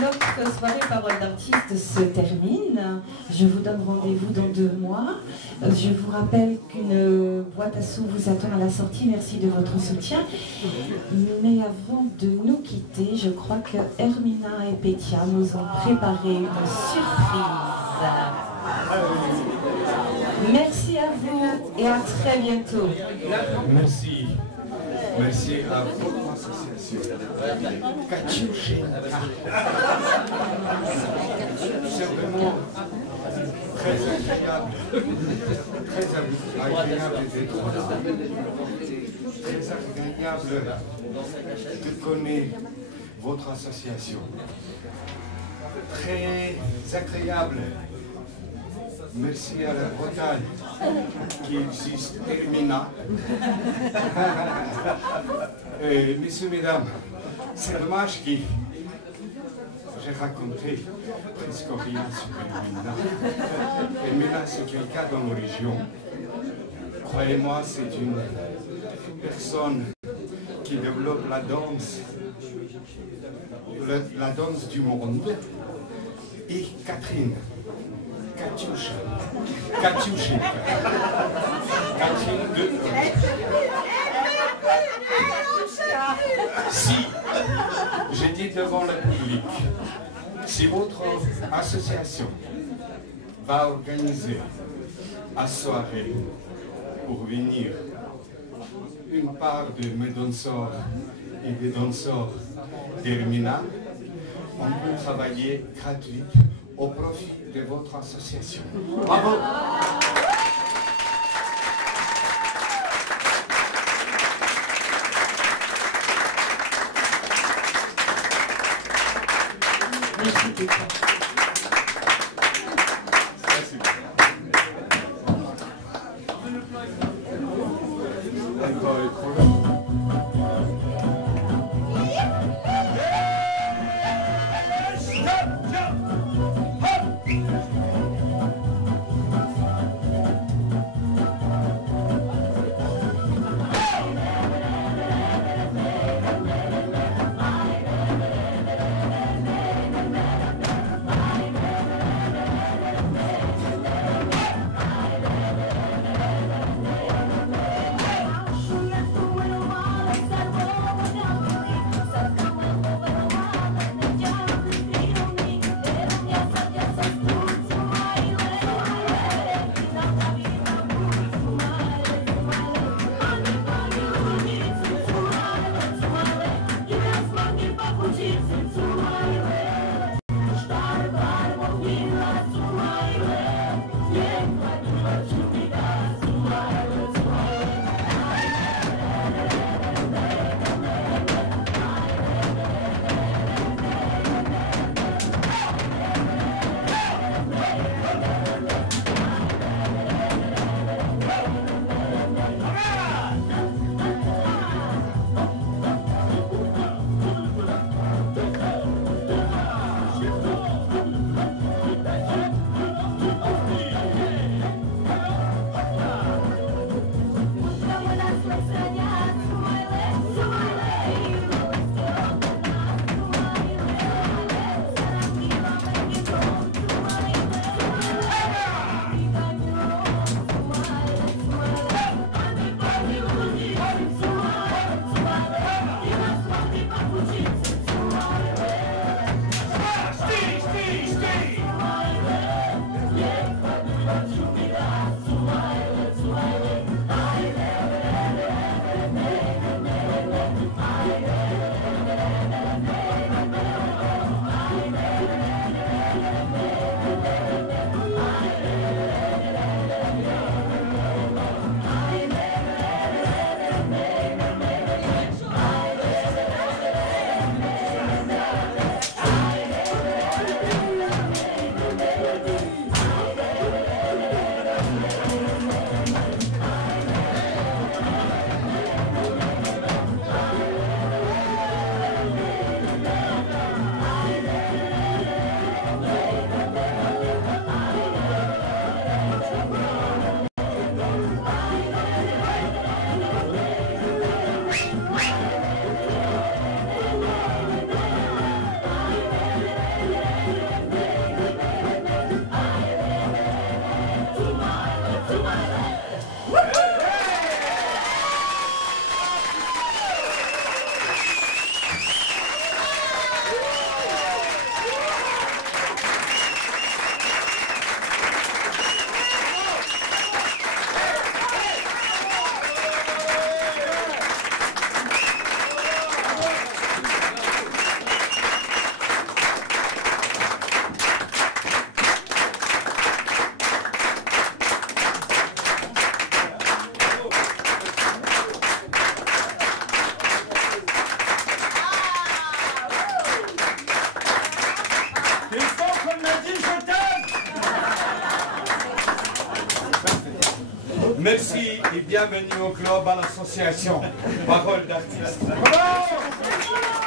notre soirée Parole d'artiste se termine. Je vous donne rendez-vous dans 2 mois. Je vous rappelle qu'une boîte à sous vous attend à la sortie. Merci de votre soutien. Mais avant de nous quitter, je crois que Hermina et Petia nous ont préparé une surprise. Merci à vous et à très bientôt. Merci. Merci à votre association. Katiouché. C'est vraiment très agréable. Très agréable d'être là. Très agréable de connaître votre association. Très agréable. Merci à la Bretagne qui existe, Hermina. Messieurs, mesdames, c'est dommage que j'ai raconté presque rien sur Hermina. Hermina, c'est quelqu'un dans nos régions. Croyez-moi, c'est une personne qui développe la danse du monde. Et Catherine. Katioucha. Catherine de... Si, j'ai dit devant le public, si votre association va organiser une soirée pour venir une part de mes danseurs et des danseurs d'Hermina, on peut travailler gratuit au profit de votre association. Bravo! Merci beaucoup. Merci et bienvenue au club à l'association Parole d'artistes. Bravo!